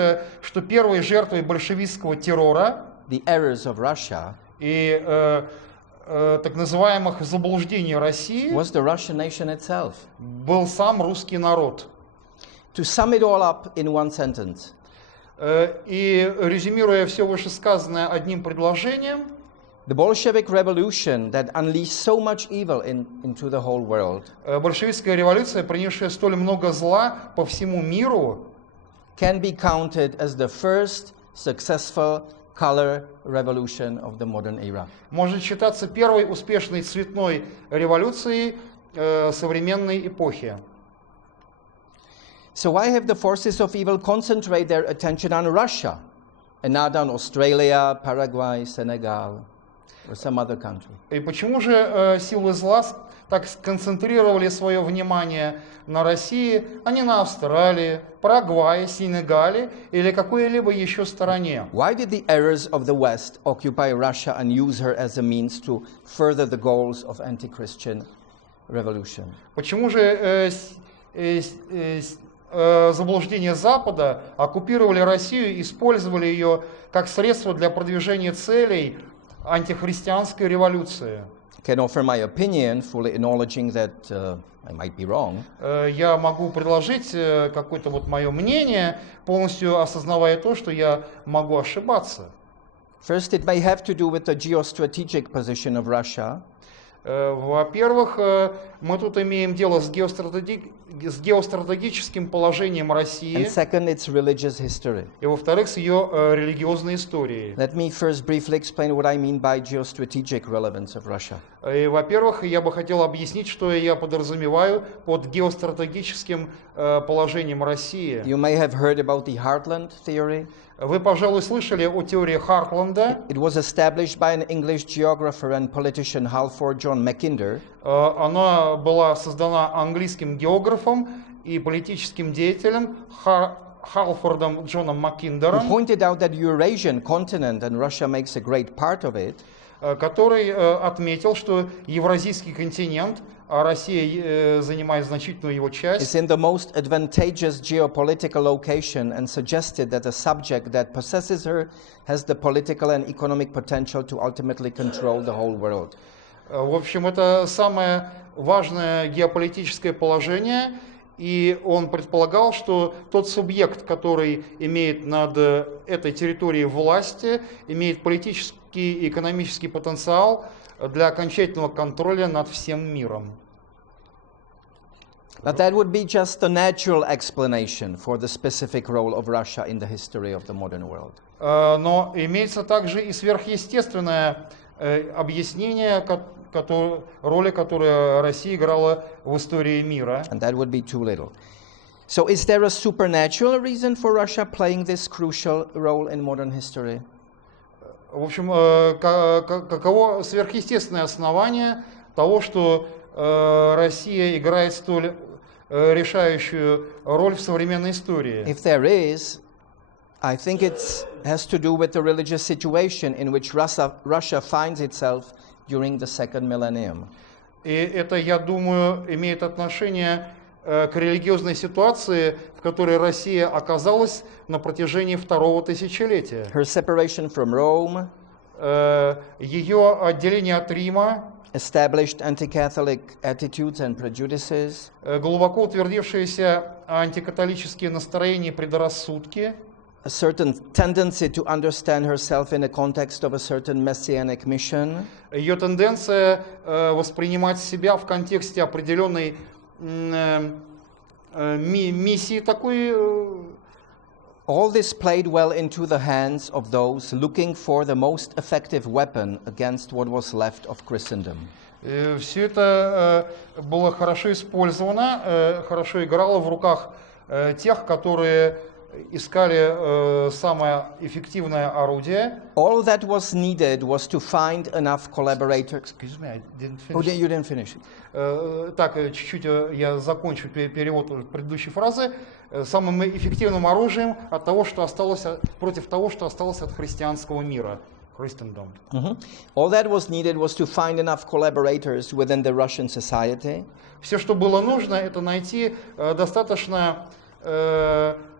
что первой жертвой большевистского террора the errors of Russia и так называемых заблуждений России was the Russian nation itself. был сам русский народ. To sum it all up in one sentence, И резюмируя все вышесказанное одним предложением, the Bolshevik revolution that unleashed so much evil into the whole world большевистская революция, принесшая столь много зла по всему миру, can be counted as the first successful color revolution of the modern era. может считаться первой успешной цветной революцией современной эпохи. So why have the forces of evil concentrate their attention on Russia and not on Australia, Paraguay, Senegal, or some other country? И почему же силы зла так сконцентрировали свое внимание на России, а не на Австралии, Парагвае, Сенегале или какой-либо еще стороне? Why did the errors of the West occupy Russia and use her as a means to further the goals of anti-Christian revolution? Почему же заблуждения Запада оккупировали Россию и использовали ее как средство для продвижения целей антихристианской революции? I can offer my opinion, fully acknowledging that I might be wrong. Я могу предложить какое-то вот мое мнение, полностью осознавая то, что я могу ошибаться. First, it may have to do with the geostrategic position of Russia. Во-первых, мы тут имеем дело с геостратегическим положением And России, second, its religious history. и во-вторых, с ее религиозной историей. Let me first briefly explain what I mean by geostrategic relevance of Russia. И, во-первых, я бы хотел объяснить, что я подразумеваю под геостратегическим положением России. You may have heard about the Heartland theory. Вы, пожалуй, слышали о теории Хартленда. It was established by an English geographer and politician Halford John Mackinder. Она была создана английским географом и политическим деятелем Халфордом Джоном Who Маккиндером, pointed out that Eurasian continent, and Russia makes a great part of it, который отметил, что Евразийский континент, а Россия занимает значительную его is часть, in the most advantageous geopolitical location and suggested that a subject that possesses her has the political and economic potential to ultimately control the whole world. в общем, это самое важное геополитическое положение, и он предполагал, что тот субъект, который имеет над этой территорией власти, имеет политический и экономический потенциал для окончательного контроля над всем миром. But that would be just the natural explanation for the specific role of Russia in the history of the modern world. Но имеется также и сверхъестественное объяснение роли, которую Россия играла в истории мира. And that would be too little. So is there a supernatural reason for Russia playing this crucial role in modern history? В общем, каково сверхъестественное основание того, что Россия играет столь решающую роль в современной истории? If there is, I think it has to do with the religious situation in which Russia finds itself during the second millennium. И это, я думаю, имеет отношение к религиозной ситуации, в которой Россия оказалась на протяжении второго тысячелетия. Her separation from Rome, Ее отделение от Рима, established anti-Catholic attitudes and prejudices, глубоко утвердившиеся антикатолические настроения и предрассудки, a certain tendency to understand herself in the context of a certain messianic mission, ее тенденция воспринимать себя в контексте определенной миссии такой. all this played well into the hands of those looking for the most effective weapon against what was left of Christendom. Все это было хорошо использовано, хорошо играло в руках тех, которые искали самое эффективное орудие. All that was needed was to find enough collaborators. Excuse me, I didn't Oh, finish. you didn't finish it. Так, чуть-чуть я закончу перевод предыдущей фразы. Самым эффективным оружием от того, что осталось, против того, что осталось от христианского мира. Christendom. All that was needed was to find enough collaborators within the Russian society Все, что было нужно, это найти достаточно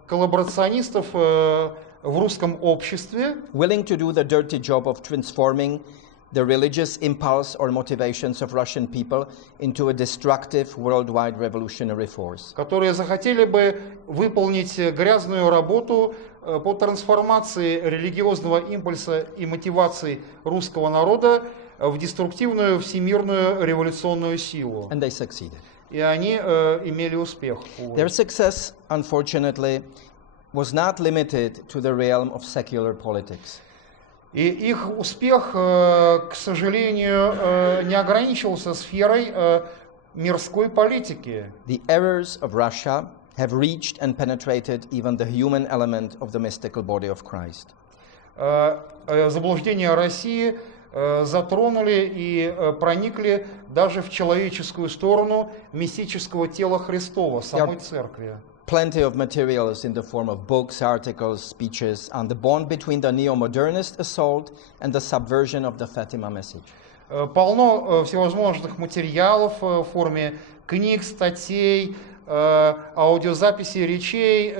коллаборационистов в русском обществе, willing to do the dirty job of transforming the religious impulse or motivations of Russian people into a destructive worldwide revolutionary force. Которые захотели бы выполнить грязную работу по трансформации религиозного импульса и мотивации русского народа в деструктивную всемирную революционную силу. And they succeeded. И они имели успех. Their success, unfortunately, was not limited to the realm of secular politics. И их успех, к сожалению, не ограничивался сферой мирской политики. The errors of Russia have reached and penetrated even the human element of the mystical body of Christ. Заблуждения России затронули и проникли даже в человеческую сторону мистического тела Христова, самой церкви. Plenty of materials in the form of books, articles, speeches on the bond between the neo-modernist assault and the subversion of the Fatima message. Полно всевозможных материалов в форме книг, статей, аудиозаписей речей,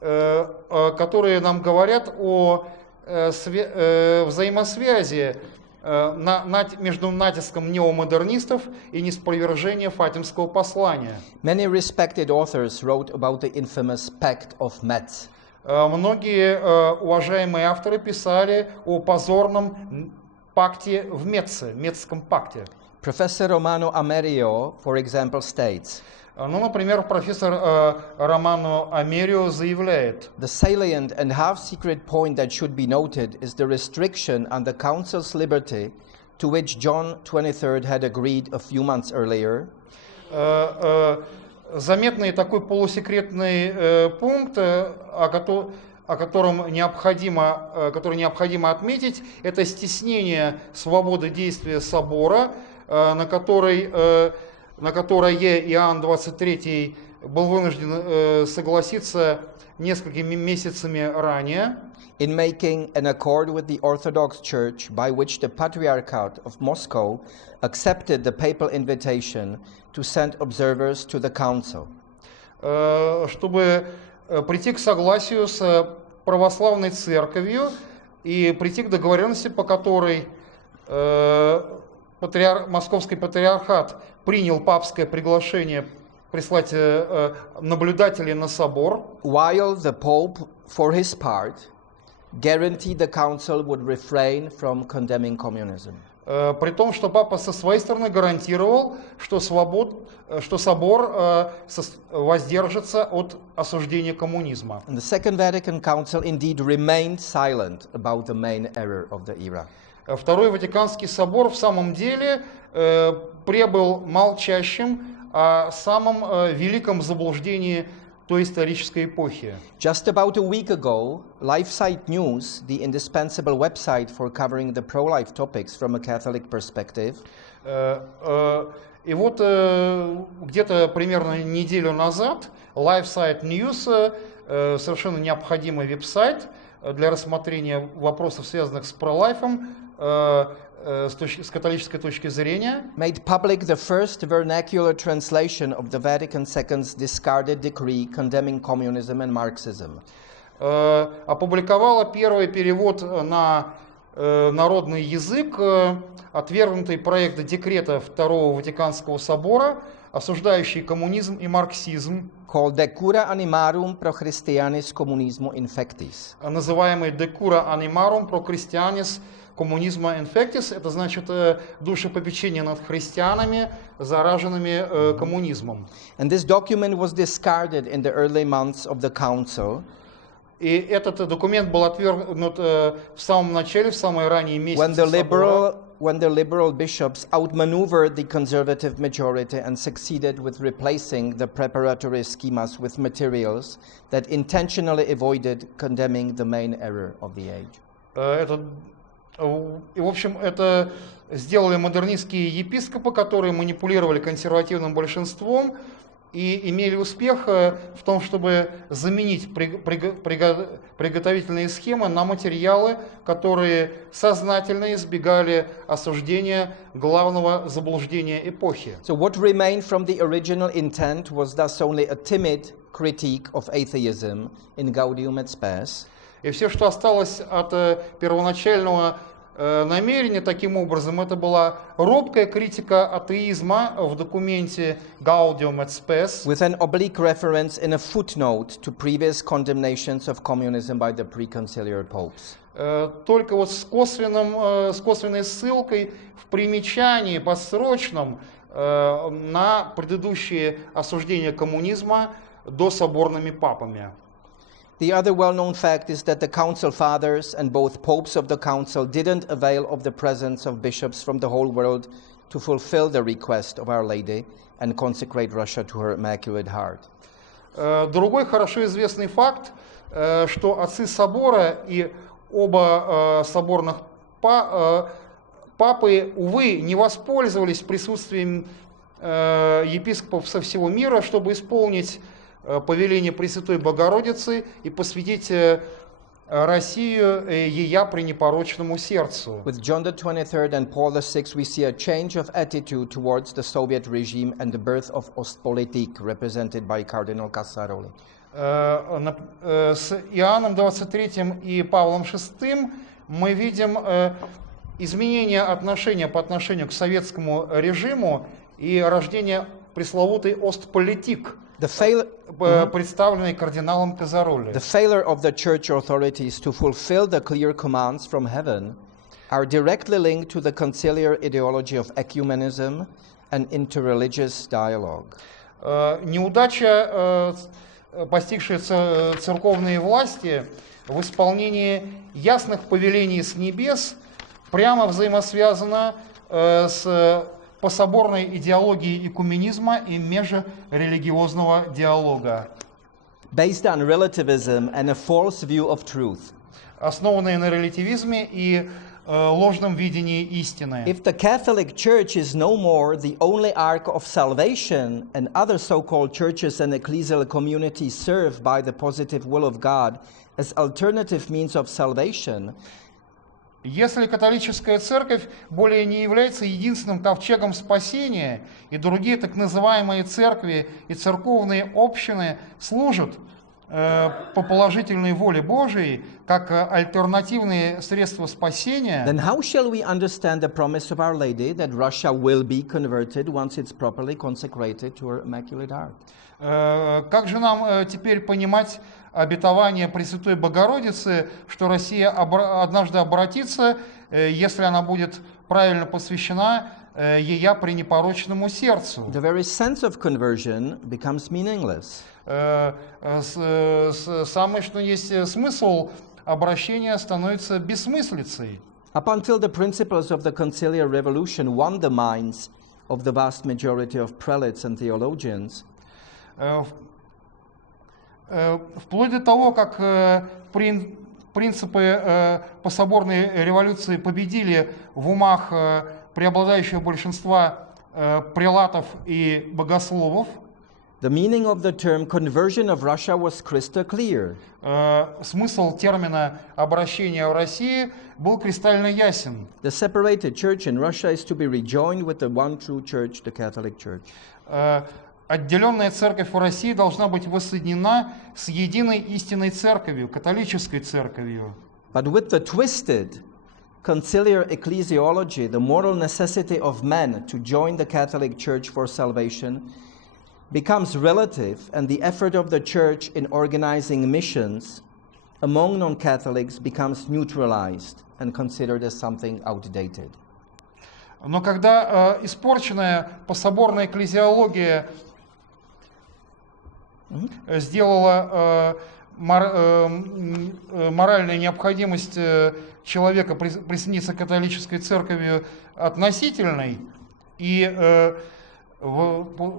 которые нам говорят о взаимосвязи между натиском неомодернистов и неспровержением фатимского послания. Many respected authors wrote about the infamous Pact of Metz. Многие уважаемые авторы писали о позорном пакте в Мецце, Мецком пакте. Professor Romano Amerio, for example, states, Ну, например, профессор Романо Америо заявляет: the salient and half-secret point that should be noted is the restriction on the Council's liberty to which John XXIII had agreed a few months earlier. Заметный такой полусекретный пункт, который необходимо отметить, это стеснение свободы действия собора, на которое Иоанн XXIII был вынужден согласиться несколькими месяцами ранее. In making an accord with the Orthodox Church by which the Patriarchate of Moscow accepted the papal invitation to send observers to the council. Чтобы прийти к согласию с православной церковью и прийти к договоренности, по которой Московский патриархат принял папское приглашение прислать наблюдателей на собор. While the Pope, for his part, guaranteed the council would refrain from condemning communism. При том, что папа со своей стороны гарантировал, что собор воздержится от осуждения коммунизма. And the Second Vatican Council indeed remained silent about the main error of the era. Второй Ватиканский собор в самом деле пребыл молчащим о самом великом заблуждении той исторической эпохи. Just about a week ago, LifeSite News, the indispensable website for covering the pro-life topics from a Catholic perspective, И вот где-то примерно неделю назад LifeSite News, совершенно необходимый веб-сайт для рассмотрения вопросов, связанных с pro-лайфом, с католической точки зрения, made public the first vernacular translation of the Vatican II's discarded decree condemning communism and Marxism. Опубликовала первый перевод на народный язык отвергнутый проект декрета Второго Ватиканского собора, осуждающий коммунизм и марксизм, called De Cura Animarum pro Christianis Communismo Infectis. Называемый De Cura Animarum pro Christianis Communismo Infectis, это значит душепопечение над христианами, зараженными коммунизмом. And this document was discarded in the early months of the council. И этот документ был отвергнут в самом начале, в самые ранние месяцы собора. When the liberal bishops outmaneuvered the conservative majority and succeeded with replacing the preparatory schemas with materials that intentionally avoided condemning the main error of the age. И, в общем, это сделали модернистские епископы, которые манипулировали консервативным большинством и имели успех в том, чтобы заменить приготовительные схемы на материалы, которые сознательно избегали осуждения главного заблуждения эпохи. So what remained from the original intent was thus only a timid critique of atheism in Gaudium et Spes. И все, что осталось от первоначального намерение таким образом. Это была робкая критика атеизма в документе Gaudium et Spes, with an oblique reference in a footnote to previous condemnations of communism by the pre-conciliar popes. только вот с косвенной ссылкой в примечании подсрочном на предыдущие осуждения коммунизма дособорными папами. The other well-known fact is that the Council Fathers and both popes of the Council didn't avail of the presence of bishops from the whole world to fulfill the request of Our Lady and consecrate Russia to her Immaculate Heart. Другой хорошо известный факт, что отцы собора и оба соборных папы, увы, не воспользовались присутствием епископов со всего мира, чтобы исполнить повеление Пресвятой Богородицы и посвятить Россию ея пренепорочному сердцу. With John the 23rd and Paul VI, we see a change of attitude towards the Soviet regime and the birth of Ostpolitik, represented by Cardinal Casaroli. С Иоанном 23 и Павлом VI мы видим изменение отношения по отношению к советскому режиму и рождение пресловутой Остполитик, представленной кардиналом Казароли. The failure of the church authorities to fulfill the clear commands from heaven are directly linked to the conciliar ideology of ecumenism and interreligious dialogue. Неудача, постигшая церковные власти в исполнении ясных повелений с небес, прямо взаимосвязана с пособорной идеологией экуменизма и межрелигиозного диалога. Based on relativism and a false view of truth. Основанные на релятивизме и ложном видении истины. If the Catholic Church is no more the only ark of salvation and other so-called churches and ecclesial communities served by the positive will of God as alternative means of salvation, если католическая церковь более не является единственным ковчегом спасения, и другие так называемые церкви и церковные общины служат по положительной воле Божией как альтернативные средства спасения, then how shall we understand the promise of Our Lady that Russia will be converted once it's properly consecrated to her Immaculate Heart? Как же нам теперь понимать обетование Пресвятой Богородицы, что Россия однажды обратится, если она будет правильно посвящена ея пренепорочному сердцу? The very sense of conversion becomes meaningless. Самое, что есть смысл обращения, становится бессмыслицей. Up until the principles of the conciliar revolution won the minds of the vast majority of prelates and theologians, вплоть до того, как принципы пособорной революции победили в умах преобладающего большинства прелатов и богословов, the meaning of the term conversion of Russia was crystal clear. Смысл термина обращения в России был кристально ясен. The separated church in Russia is to be rejoined with the one true church, the Catholic Church. Отделенная церковь в России должна быть воссоединена с единой истинной церковью, католической церковью. But with the twisted conciliar ecclesiology, the moral necessity of men to join the Catholic Church for salvation becomes relative, and the effort of the Church in organizing missions among non-Catholics becomes neutralized and considered as something outdated. Но когда испорченная пособорная экклезиология сделала моральную необходимость человека присоединиться к католической церкви относительной, и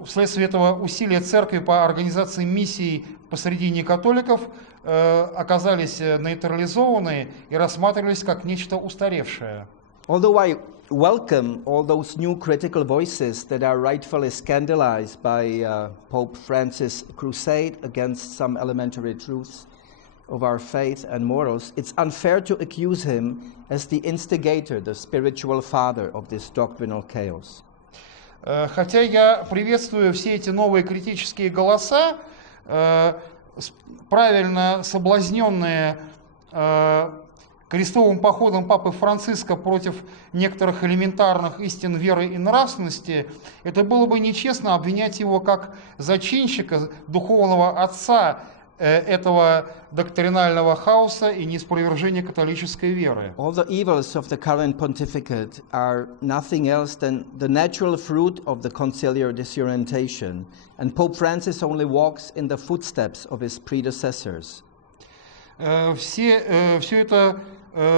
вследствие этого усилия церкви по организации миссий посреди некатоликов оказались нейтрализованы и рассматривались как нечто устаревшее. Although I welcome all those new critical voices that are rightfully scandalized by Pope Francis' crusade against some elementary truths of our faith and morals, it's unfair to accuse him as the instigator, the spiritual father of this doctrinal chaos. Хотя я приветствую все эти новые критические голоса, правильно соблазненные крестовым походом Папы Франциска против некоторых элементарных истин веры и нравственности, это было бы нечестно обвинять его как зачинщика, духовного отца этого доктринального хаоса и неспровержения католической веры. All the evils of the current pontificate are nothing else than the natural fruit of the conciliar disorientation, and Pope Francis only walks in the footsteps of his predecessors. Все это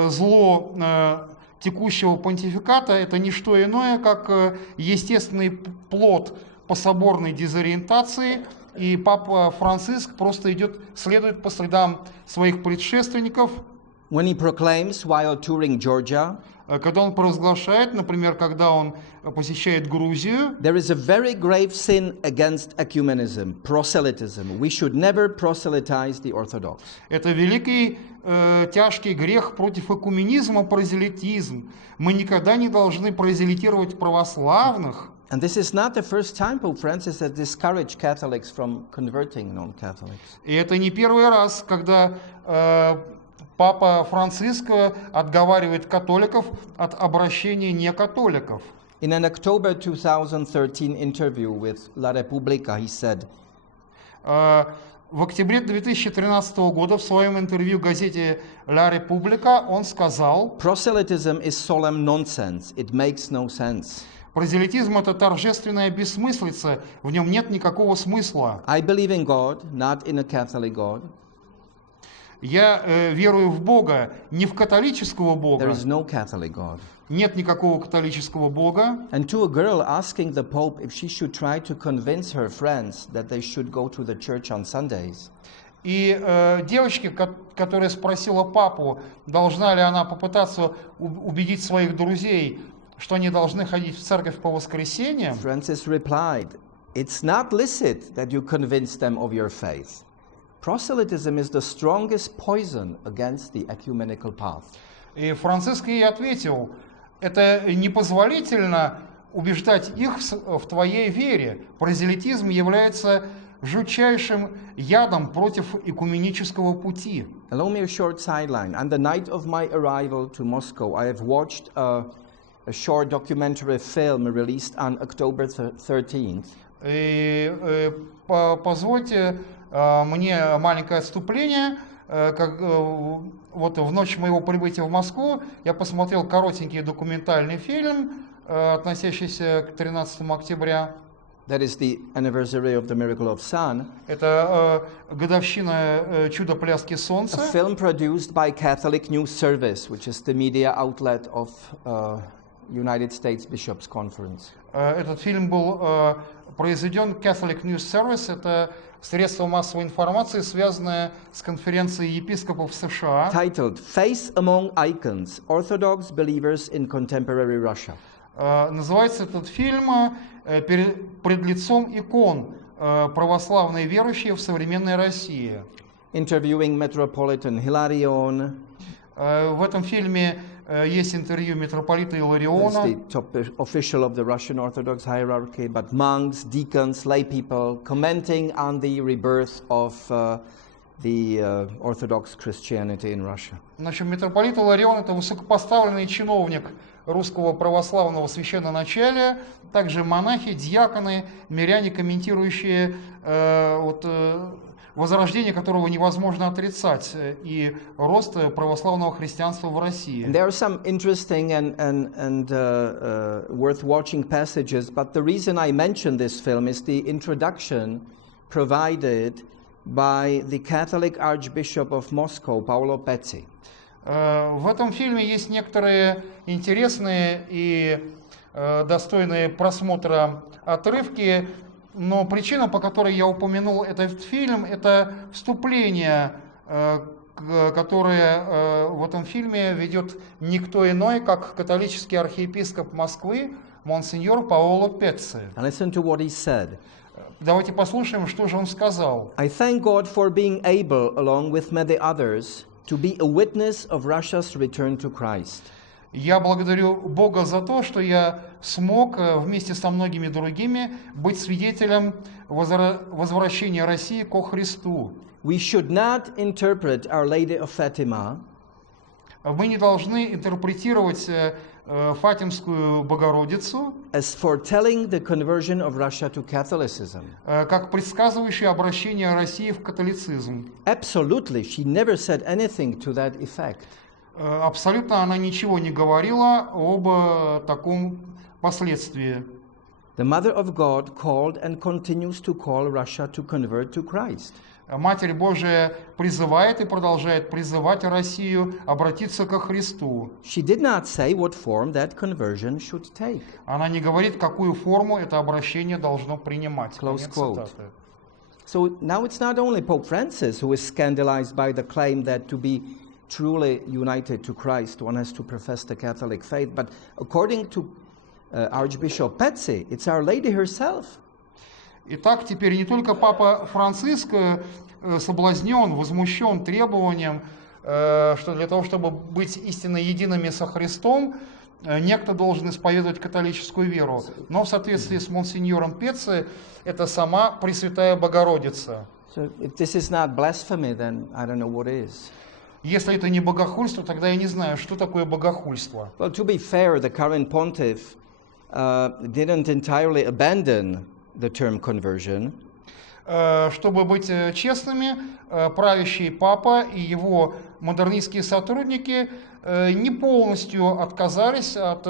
зло текущего понтификата – это не что иное, как естественный плод пособорной дезориентации, и Папа Франциск просто следует по следам своих предшественников. When he proclaims while touring Georgia, Когда он провозглашает, например, когда он посещает Грузию, there is a very grave sin against ecumenism, proselytism. We should never proselytize the Orthodox. это великий тяжкий грех против экуменизма, прозелитизм. Мы никогда не должны прозелитировать православных. And this is not the first time Pope Francis has discouraged Catholics from converting non-Catholics. И это не первый раз, когда Папа Франциск отговаривает католиков от обращения некатоликов. In an October 2013 interview with La Repubblica, he said, В октябре 2013 года в своем интервью газете «La Repubblica» он сказал: proselytism is solemn nonsense. It makes no sense. «Прозелитизм – это торжественная бессмыслица, в нем нет никакого смысла. I believe in God, not in a Catholic God. Я верую в Бога, не в католического There Бога. is no Catholic God. Нет никакого католического Бога». And to a girl asking the Pope if she should try to convince her friends that they should go to the church on Sundays, И девочке, которая спросила папу, должна ли она попытаться убедить своих друзей, что они должны ходить в церковь по воскресеньям, Francis replied, "It's not licit that you convince them of your faith. Proselytism is the strongest poison against the ecumenical path." и Франциск ей ответил: это непозволительно убеждать их в твоей вере. Прозелитизм является жутчайшим ядом против экуменического пути. Allow me a short sideline. On the night of my arrival to Moscow, I have watched a short documentary film released on October 13th. И позвольте мне маленькое отступление. Вот в ночь моего прибытия в Москву я посмотрел коротенький документальный фильм, относящийся к 13 октября. That is the anniversary of the miracle of sun. Это годовщина чуда пляски солнца. A film produced by Catholic News Service, which is the media outlet of United States Bishops' Conference. Этот фильм был произведен Catholic News Service. Это средство массовой информации, связанное с конференцией епископов США. Titled Faith Among Icons, Orthodox Believers in Contemporary Russia. Называется этот фильм «Пред лицом икон. Православные верующие в современной России». Interviewing Metropolitan Hilarion, В этом фильме есть интервью митрополита who's Илариона, the top official of the Russian Orthodox hierarchy, but monks, deacons, lay people commenting on the rebirth of the Orthodox Christianity in Russia. Значит, митрополит Иларион – это высокопоставленный чиновник русского православного священноначалия, также монахи, диаконы, миряне, комментирующие возрождение которого невозможно отрицать, и рост православного христианства в России. And there are some interesting and worth watching passages, but the reason I mention this film is the introduction provided by the Catholic Archbishop of Moscow, Paolo Pezzi. В этом фильме есть некоторые интересные и достойные просмотра отрывки, но причина, по которой я упомянул этот фильм, это вступление, которое в этом фильме ведет никто иной, как католический архиепископ Москвы, монсеньор Паоло Пецци. And listen to what he said. Давайте послушаем, что же он сказал. I thank God for being able, along with many others, to be a witness of Russia's return to Christ. Я благодарю Бога за то, что я смог вместе со многими другими быть свидетелем возвращения России ко Христу. We should not interpret Our Lady of Fatima Мы не должны интерпретировать Фатимскую Богородицу as foretelling the conversion of Russia to Catholicism. как предсказывающее обращение России в католицизм. Absolutely, she never said anything to that effect. Абсолютно она ничего не говорила об таком последствии. The Mother of God called and continues to call Russia to convert to Christ. Матерь Божия призывает и продолжает призывать Россию обратиться ко Христу. She did not say what form that conversion should take. Она не говорит, какую форму это обращение должно принимать. Close Конец quote. цитаты. So now it's not only Pope Francis who is scandalized by the claim that to be truly united to Christ, one has to profess the Catholic faith, but according to Archbishop Petsy, it's Our Lady herself. Итак, теперь не только Папа Франциск соблазнен, возмущен требованием, что для того, чтобы быть истинно едиными со Христом, некто должен исповедовать католическую веру. Но в соответствии с монсеньором Пеци, это сама Пресвятая Богородица. So if this is not blasphemy, then I don't know what is. Если это не богохульство, тогда я не знаю, что такое богохульство. Well, to be fair, the current pontiff didn't entirely abandon the term conversion. Чтобы быть честными, правящий папа и его модернистские сотрудники не полностью отказались от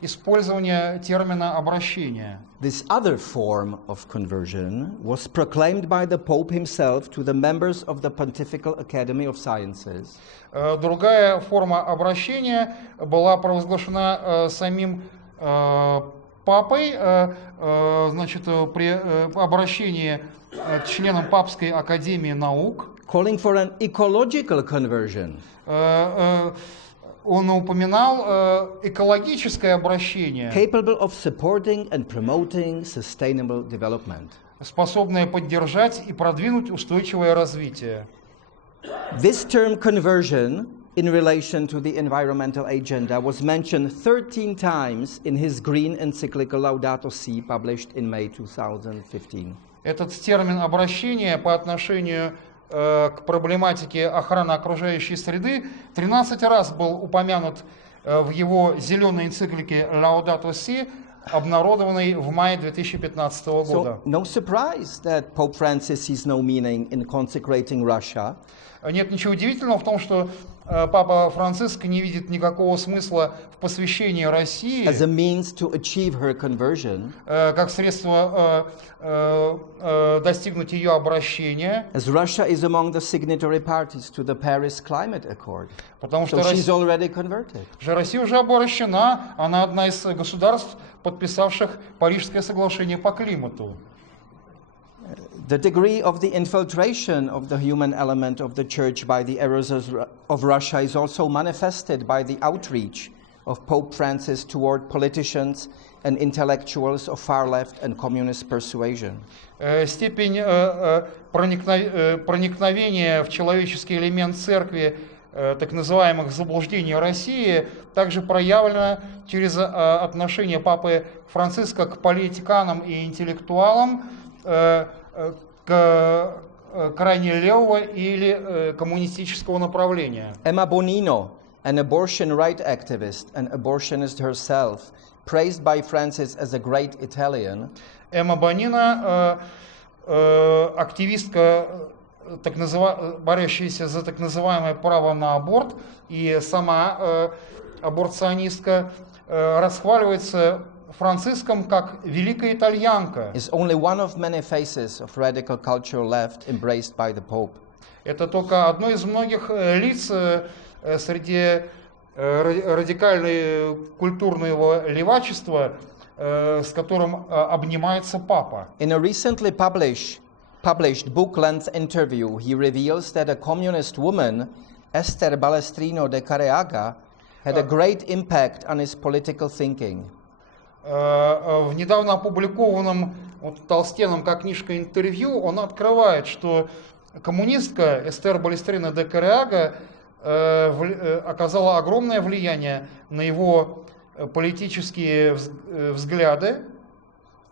использования термина обращения. This other form of conversion was proclaimed by the Pope himself to the members of the Pontifical Academy of Sciences. Другая форма обращения была провозглашена самим папой, значит, при обращении к членам Папской Академии Наук. Calling for an ecological conversion. Он упоминал экологическое обращение, Capable of supporting and promoting sustainable development. способное поддержать и продвинуть устойчивое развитие. This term conversion in relation to the environmental agenda was mentioned 13 times in his green encyclical Laudato Si, published in May 2015. Этот термин обращения по отношению к проблематике охраны окружающей среды 13 раз был упомянут в его зеленой энциклике Laudato Si, обнародованной в мае 2015 года. So, no surprise that Pope Francis sees no meaning in consecrating Russia. Нет ничего удивительного в том, что Папа Франциск не видит никакого смысла в посвящении России as a means to achieve her conversion, как средство достигнуть ее обращения, as Russia is among the signatory parties to the Paris Climate Accord. потому что So she's already converted. Россия уже обращена, она одна из государств, подписавших Парижское соглашение по климату. The degree of the infiltration of the human element of the Church by the errors of Russia is also manifested by the outreach of Pope Francis toward politicians and intellectuals of far-left and communist persuasion. Степень проникновения в человеческий элемент церкви так называемых заблуждений России также проявлена через отношение Папы Франциска к политиканам и интеллектуалам, к крайне левого или коммунистического направления. Emma Bonino, an abortion right activist and abortionist herself, praised by Francis as a great Italian, Эмма Бонина, активистка, борющаяся за так называемое право на аборт, и сама аборционистка, расхваливается Франциском как великая итальянка. is only one of many faces of radical cultural left embraced by the Pope. Это только одно из многих лиц среди радикального культурного левачества, с которым обнимается Папа. In a recently published book-length interview, he reveals that a communist woman, Esther Balestrino de Careaga, had a great impact on his political thinking. В недавно опубликованном толстенном как книжка интервью он открывает, что коммунистка Эстер Балестрина де Кареага оказала огромное влияние на его политические взгляды.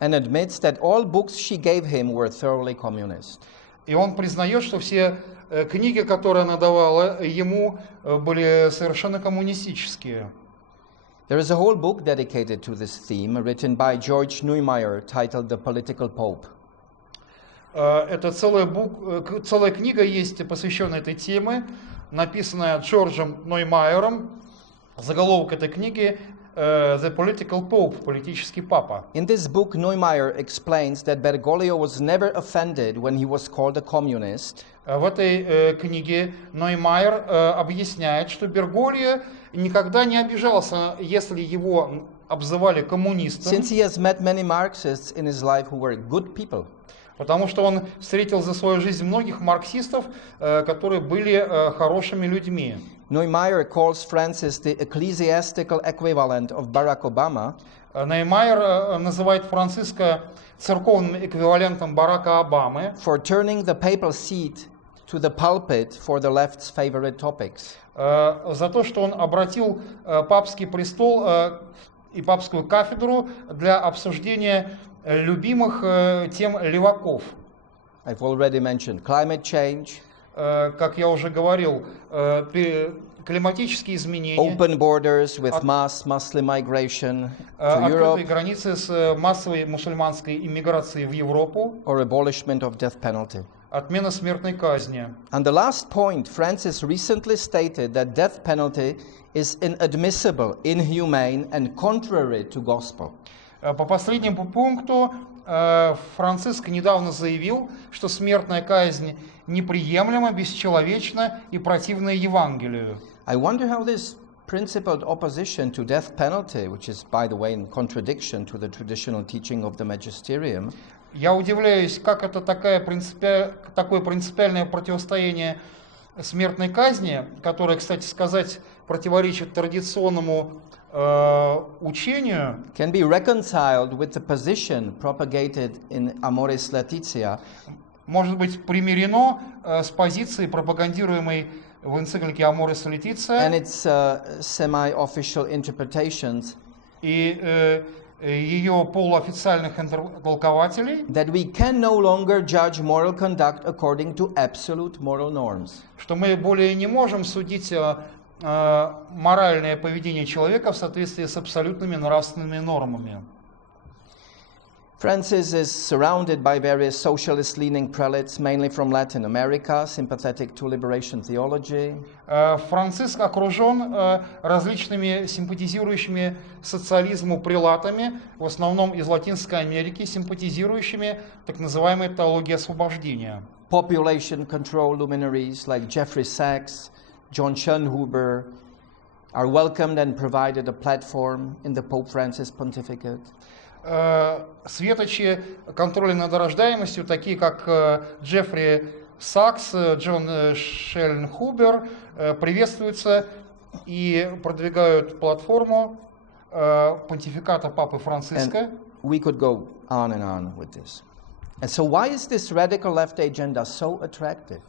And admits that all books she gave him were thoroughly communist. И он признает, что все книги, которые она давала ему, были совершенно коммунистические. There is a whole book dedicated to this theme, written by George Neumeier, titled The Political Pope. Это целая книга есть, посвященная этой теме, написанная Джорджем Ноймайером. Заголовок этой книги The Political Pope, политический папа. In this book, Neumeier explains that Bergoglio was never offended when he was called a communist. В этой книге Ноймайер объясняет, что Берголио никогда не обижался, если его обзывали коммунистом. Since he has met many Marxists in his life who were good people. Потому что он встретил за свою жизнь многих марксистов, которые были хорошими людьми. Neumeier calls Francis the ecclesiastical equivalent of Barack Obama. Ноймайер называет Франциска церковным эквивалентом Барака Обамы. For turning the papal seat to the pulpit for the left's favorite topics. За то, что он обратил папский престол и папскую кафедру для обсуждения любимых тем леваков. I've already mentioned climate change. Как я уже говорил, климатические изменения, open borders with mass Muslim migration to Europe, открытые границы с массовой мусульманской иммиграцией в Европу, or abolishment of death penalty. Отмена смертной казни. And the last point, Francis recently stated that death penalty is inadmissible, inhumane, and contrary to gospel. По последнему пункту Франциск недавно заявил, что смертная казнь неприемлема, бесчеловечна и противна Евангелию. I wonder how this principled opposition to death penalty, which is, by the way, in contradiction to the traditional teaching of the magisterium, Я удивляюсь, как это такое принципиальное противостояние смертной казни, которое, кстати сказать, противоречит традиционному учению, can be reconciled with the position propagated in Amoris Laetitia, может быть примирено с позицией, пропагандируемой в энциклике Amoris Laetitia, and its semi-official interpretations, и ее полуофициальных толкователей, that we can no longer judge moral conduct according to absolute moral norms. Что мы более не можем судить моральное поведение человека в соответствии с абсолютными нравственными нормами. Francis is surrounded by various socialist-leaning prelates, mainly from Latin America, sympathetic to liberation theology. Франциск окружен различными симпатизирующими социализму прелатами, в основном из Латинской Америки, симпатизирующими так называемой теологии освобождения. Population control luminaries like Jeffrey Sachs, John Schönhuber are welcomed and provided a platform in the Pope Francis pontificate. Светочи контроля над рождаемостью, такие как Джеффри Сакс, Джон Шельнхубер, приветствуются и продвигают платформу понтификата Папы Франциска. And we could go on and on with this. And so why is this radical left agenda so attractive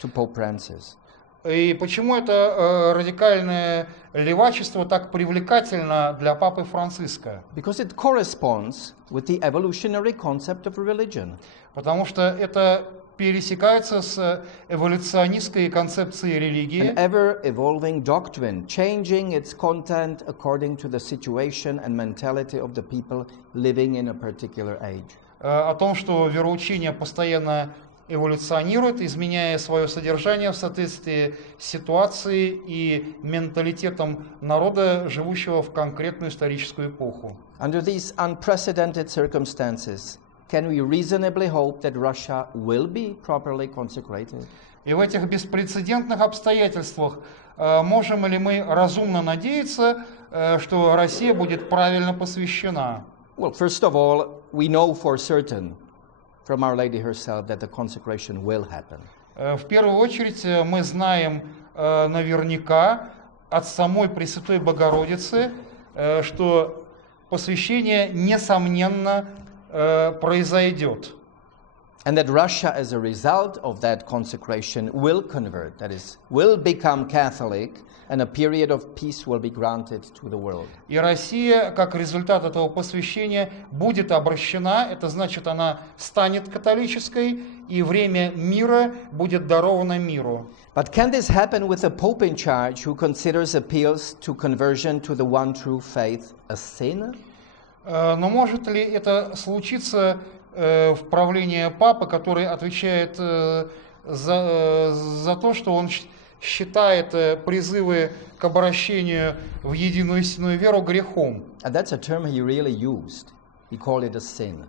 to Pope Francis? И почему это радикальное левачество так привлекательно для Папы Франциска? Because it corresponds with the evolutionary concept of religion. Потому что это пересекается с эволюционистской концепцией религии. An ever-evolving doctrine, changing its content according to the situation and mentality of the people living in a particular age. О том, что вероучение постоянно эволюционирует, изменяя свое содержание в соответствии с ситуацией и менталитетом народа, живущего в конкретную историческую эпоху. Under these unprecedented circumstances, can we reasonably hope that Russia will be properly consecrated? И в этих беспрецедентных обстоятельствах можем ли мы разумно надеяться, что Россия будет правильно посвящена? Well, first of all, we know for certain from Our Lady herself that the consecration will happen. В первую очередь мы знаем наверняка от самой Пресвятой Богородицы, что посвящение несомненно произойдет. And that Russia, as a result of that consecration, will convert, that is, will become Catholic, and a period of peace will be granted to the world. И Россия, как результат этого посвящения, будет обращена, это значит, она станет католической, и время мира будет даровано миру. But can this happen with a pope in charge who considers appeals to conversion to the one true faith a sin? Но может ли это случиться в правлении папы, который отвечает за то, что он считает призывы к обращению в единую истинную веру грехом? And that's a term he really used. He called it a sin.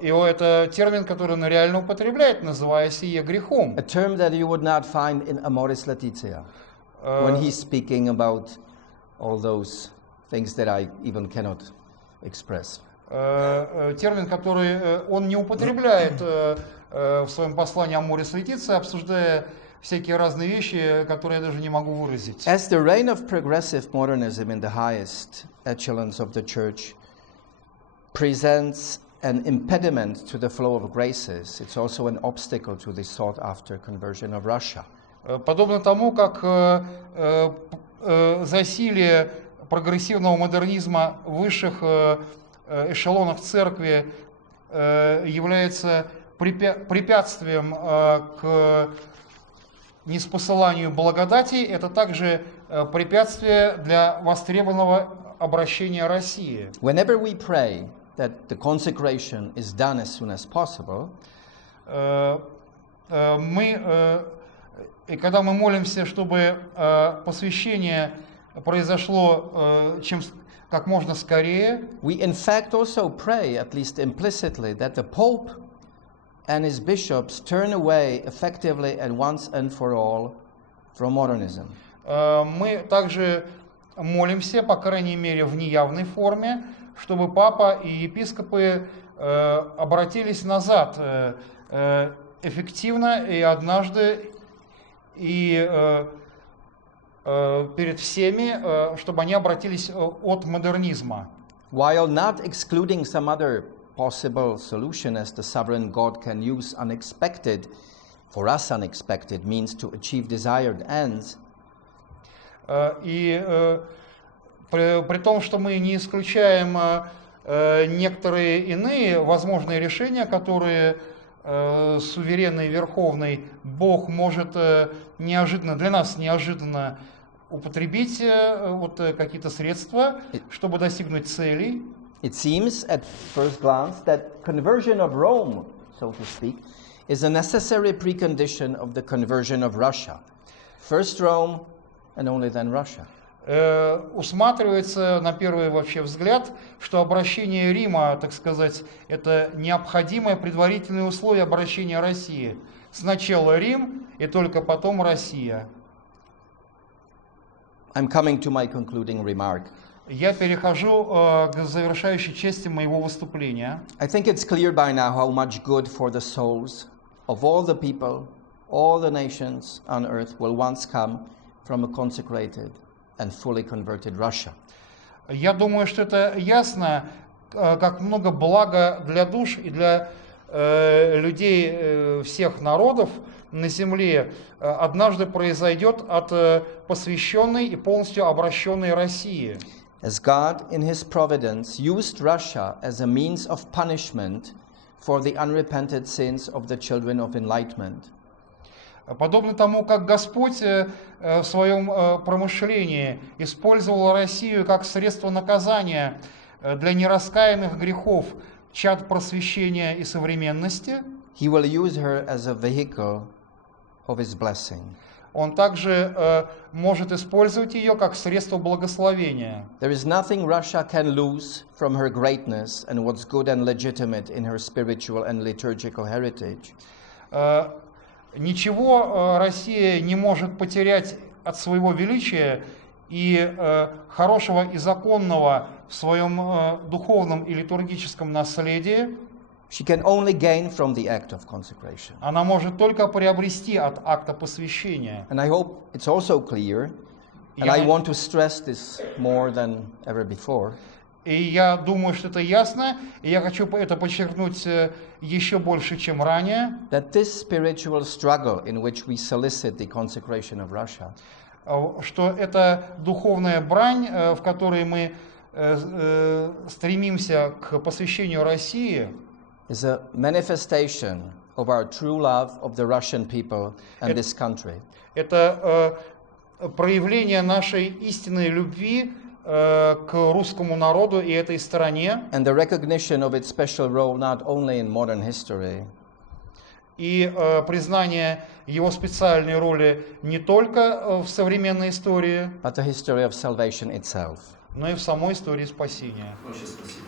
И это термин, который он реально употребляет, называя сие грехом. A term that you would not find in Amoris Laetitia when he's speaking about all those things that I even cannot express. Термин, который он не употребляет в своем послании Аморис Летиция, обсуждая всякие разные вещи, которые я даже не могу выразить. As the reign of progressive modernism in the highest echelons of the church presents an impediment to the flow of graces, it's also an obstacle to the sought-after conversion of Russia. Подобно тому, как засилие прогрессивного модернизма в высших эшелонах церкви является препятствием к ниспосыланию благодати, это также препятствие для востребованного обращения России. Whenever we pray that the consecration is done as soon as possible, И когда мы молимся, чтобы посвящение произошло как можно скорее, we in fact also pray, at least implicitly, that the Pope and his bishops turn away effectively and once and for all from modernism. Мы также молимся, по крайней мере в неявной форме, чтобы папа и епископы обратились назад эффективно и однажды и перед всеми, чтобы они обратились от модернизма. While not excluding some other possible solution, as the sovereign God can use unexpected, for us unexpected, means to achieve desired ends. И при том, что мы не исключаем некоторые иные возможные решения, которые суверенный верховный Бог может неожиданно, для нас неожиданно употребить вот какие-то средства, чтобы достигнуть целей. It seems at first glance that conversion of Rome, so to speak, is a necessary precondition of the conversion of Russia. First Rome and only then Russia. Усматривается на первый вообще взгляд, что обращение Рима, так сказать, это необходимое предварительное условие обращения России. Сначала Рим и только потом Россия. I'm coming to my concluding remark. Я перехожу к завершающей части моего выступления. I think it's clear by now how much good for the souls of all the people, all the nations on earth will once come from a consecrated and fully converted Russia. Я думаю, что это ясно, как много блага для душ и для людей всех народов на земле однажды произойдет от посвященной и полностью обращенной России. As God in His providence used Russia as a means of punishment for the unrepented sins of the children of enlightenment. Подобно тому, как Господь в своем промышлении использовал Россию как средство наказания для нераскаянных грехов чад просвещения и современности, He will use her as a vehicle of His blessing. Он также может использовать ее как средство благословения. There is nothing Russia can lose from her greatness and what's good and legitimate in her spiritual and liturgical heritage. Ничего Россия не может потерять от своего величия и хорошего и законного в своем духовном и литургическом наследии. She can only gain from the act of consecration. Она может только приобрести от акта посвящения. And I hope it's also clear, and I want to stress this more than ever before. И я думаю, что это ясно, и я хочу это подчеркнуть еще больше, чем ранее, that this spiritual struggle in which we solicit the consecration of Russia что это dуховная брань, в которой мы стремимся к посвящению России, is a manifestation of our true love of the Russian people and this country. это проявление нашей истинной любви к русскому народу и этой стране, And the recognition of its special role not only in modern history, и признание его специальной роли не только в современной истории, but the history of salvation itself. но и в самой истории спасения. Очень спасибо.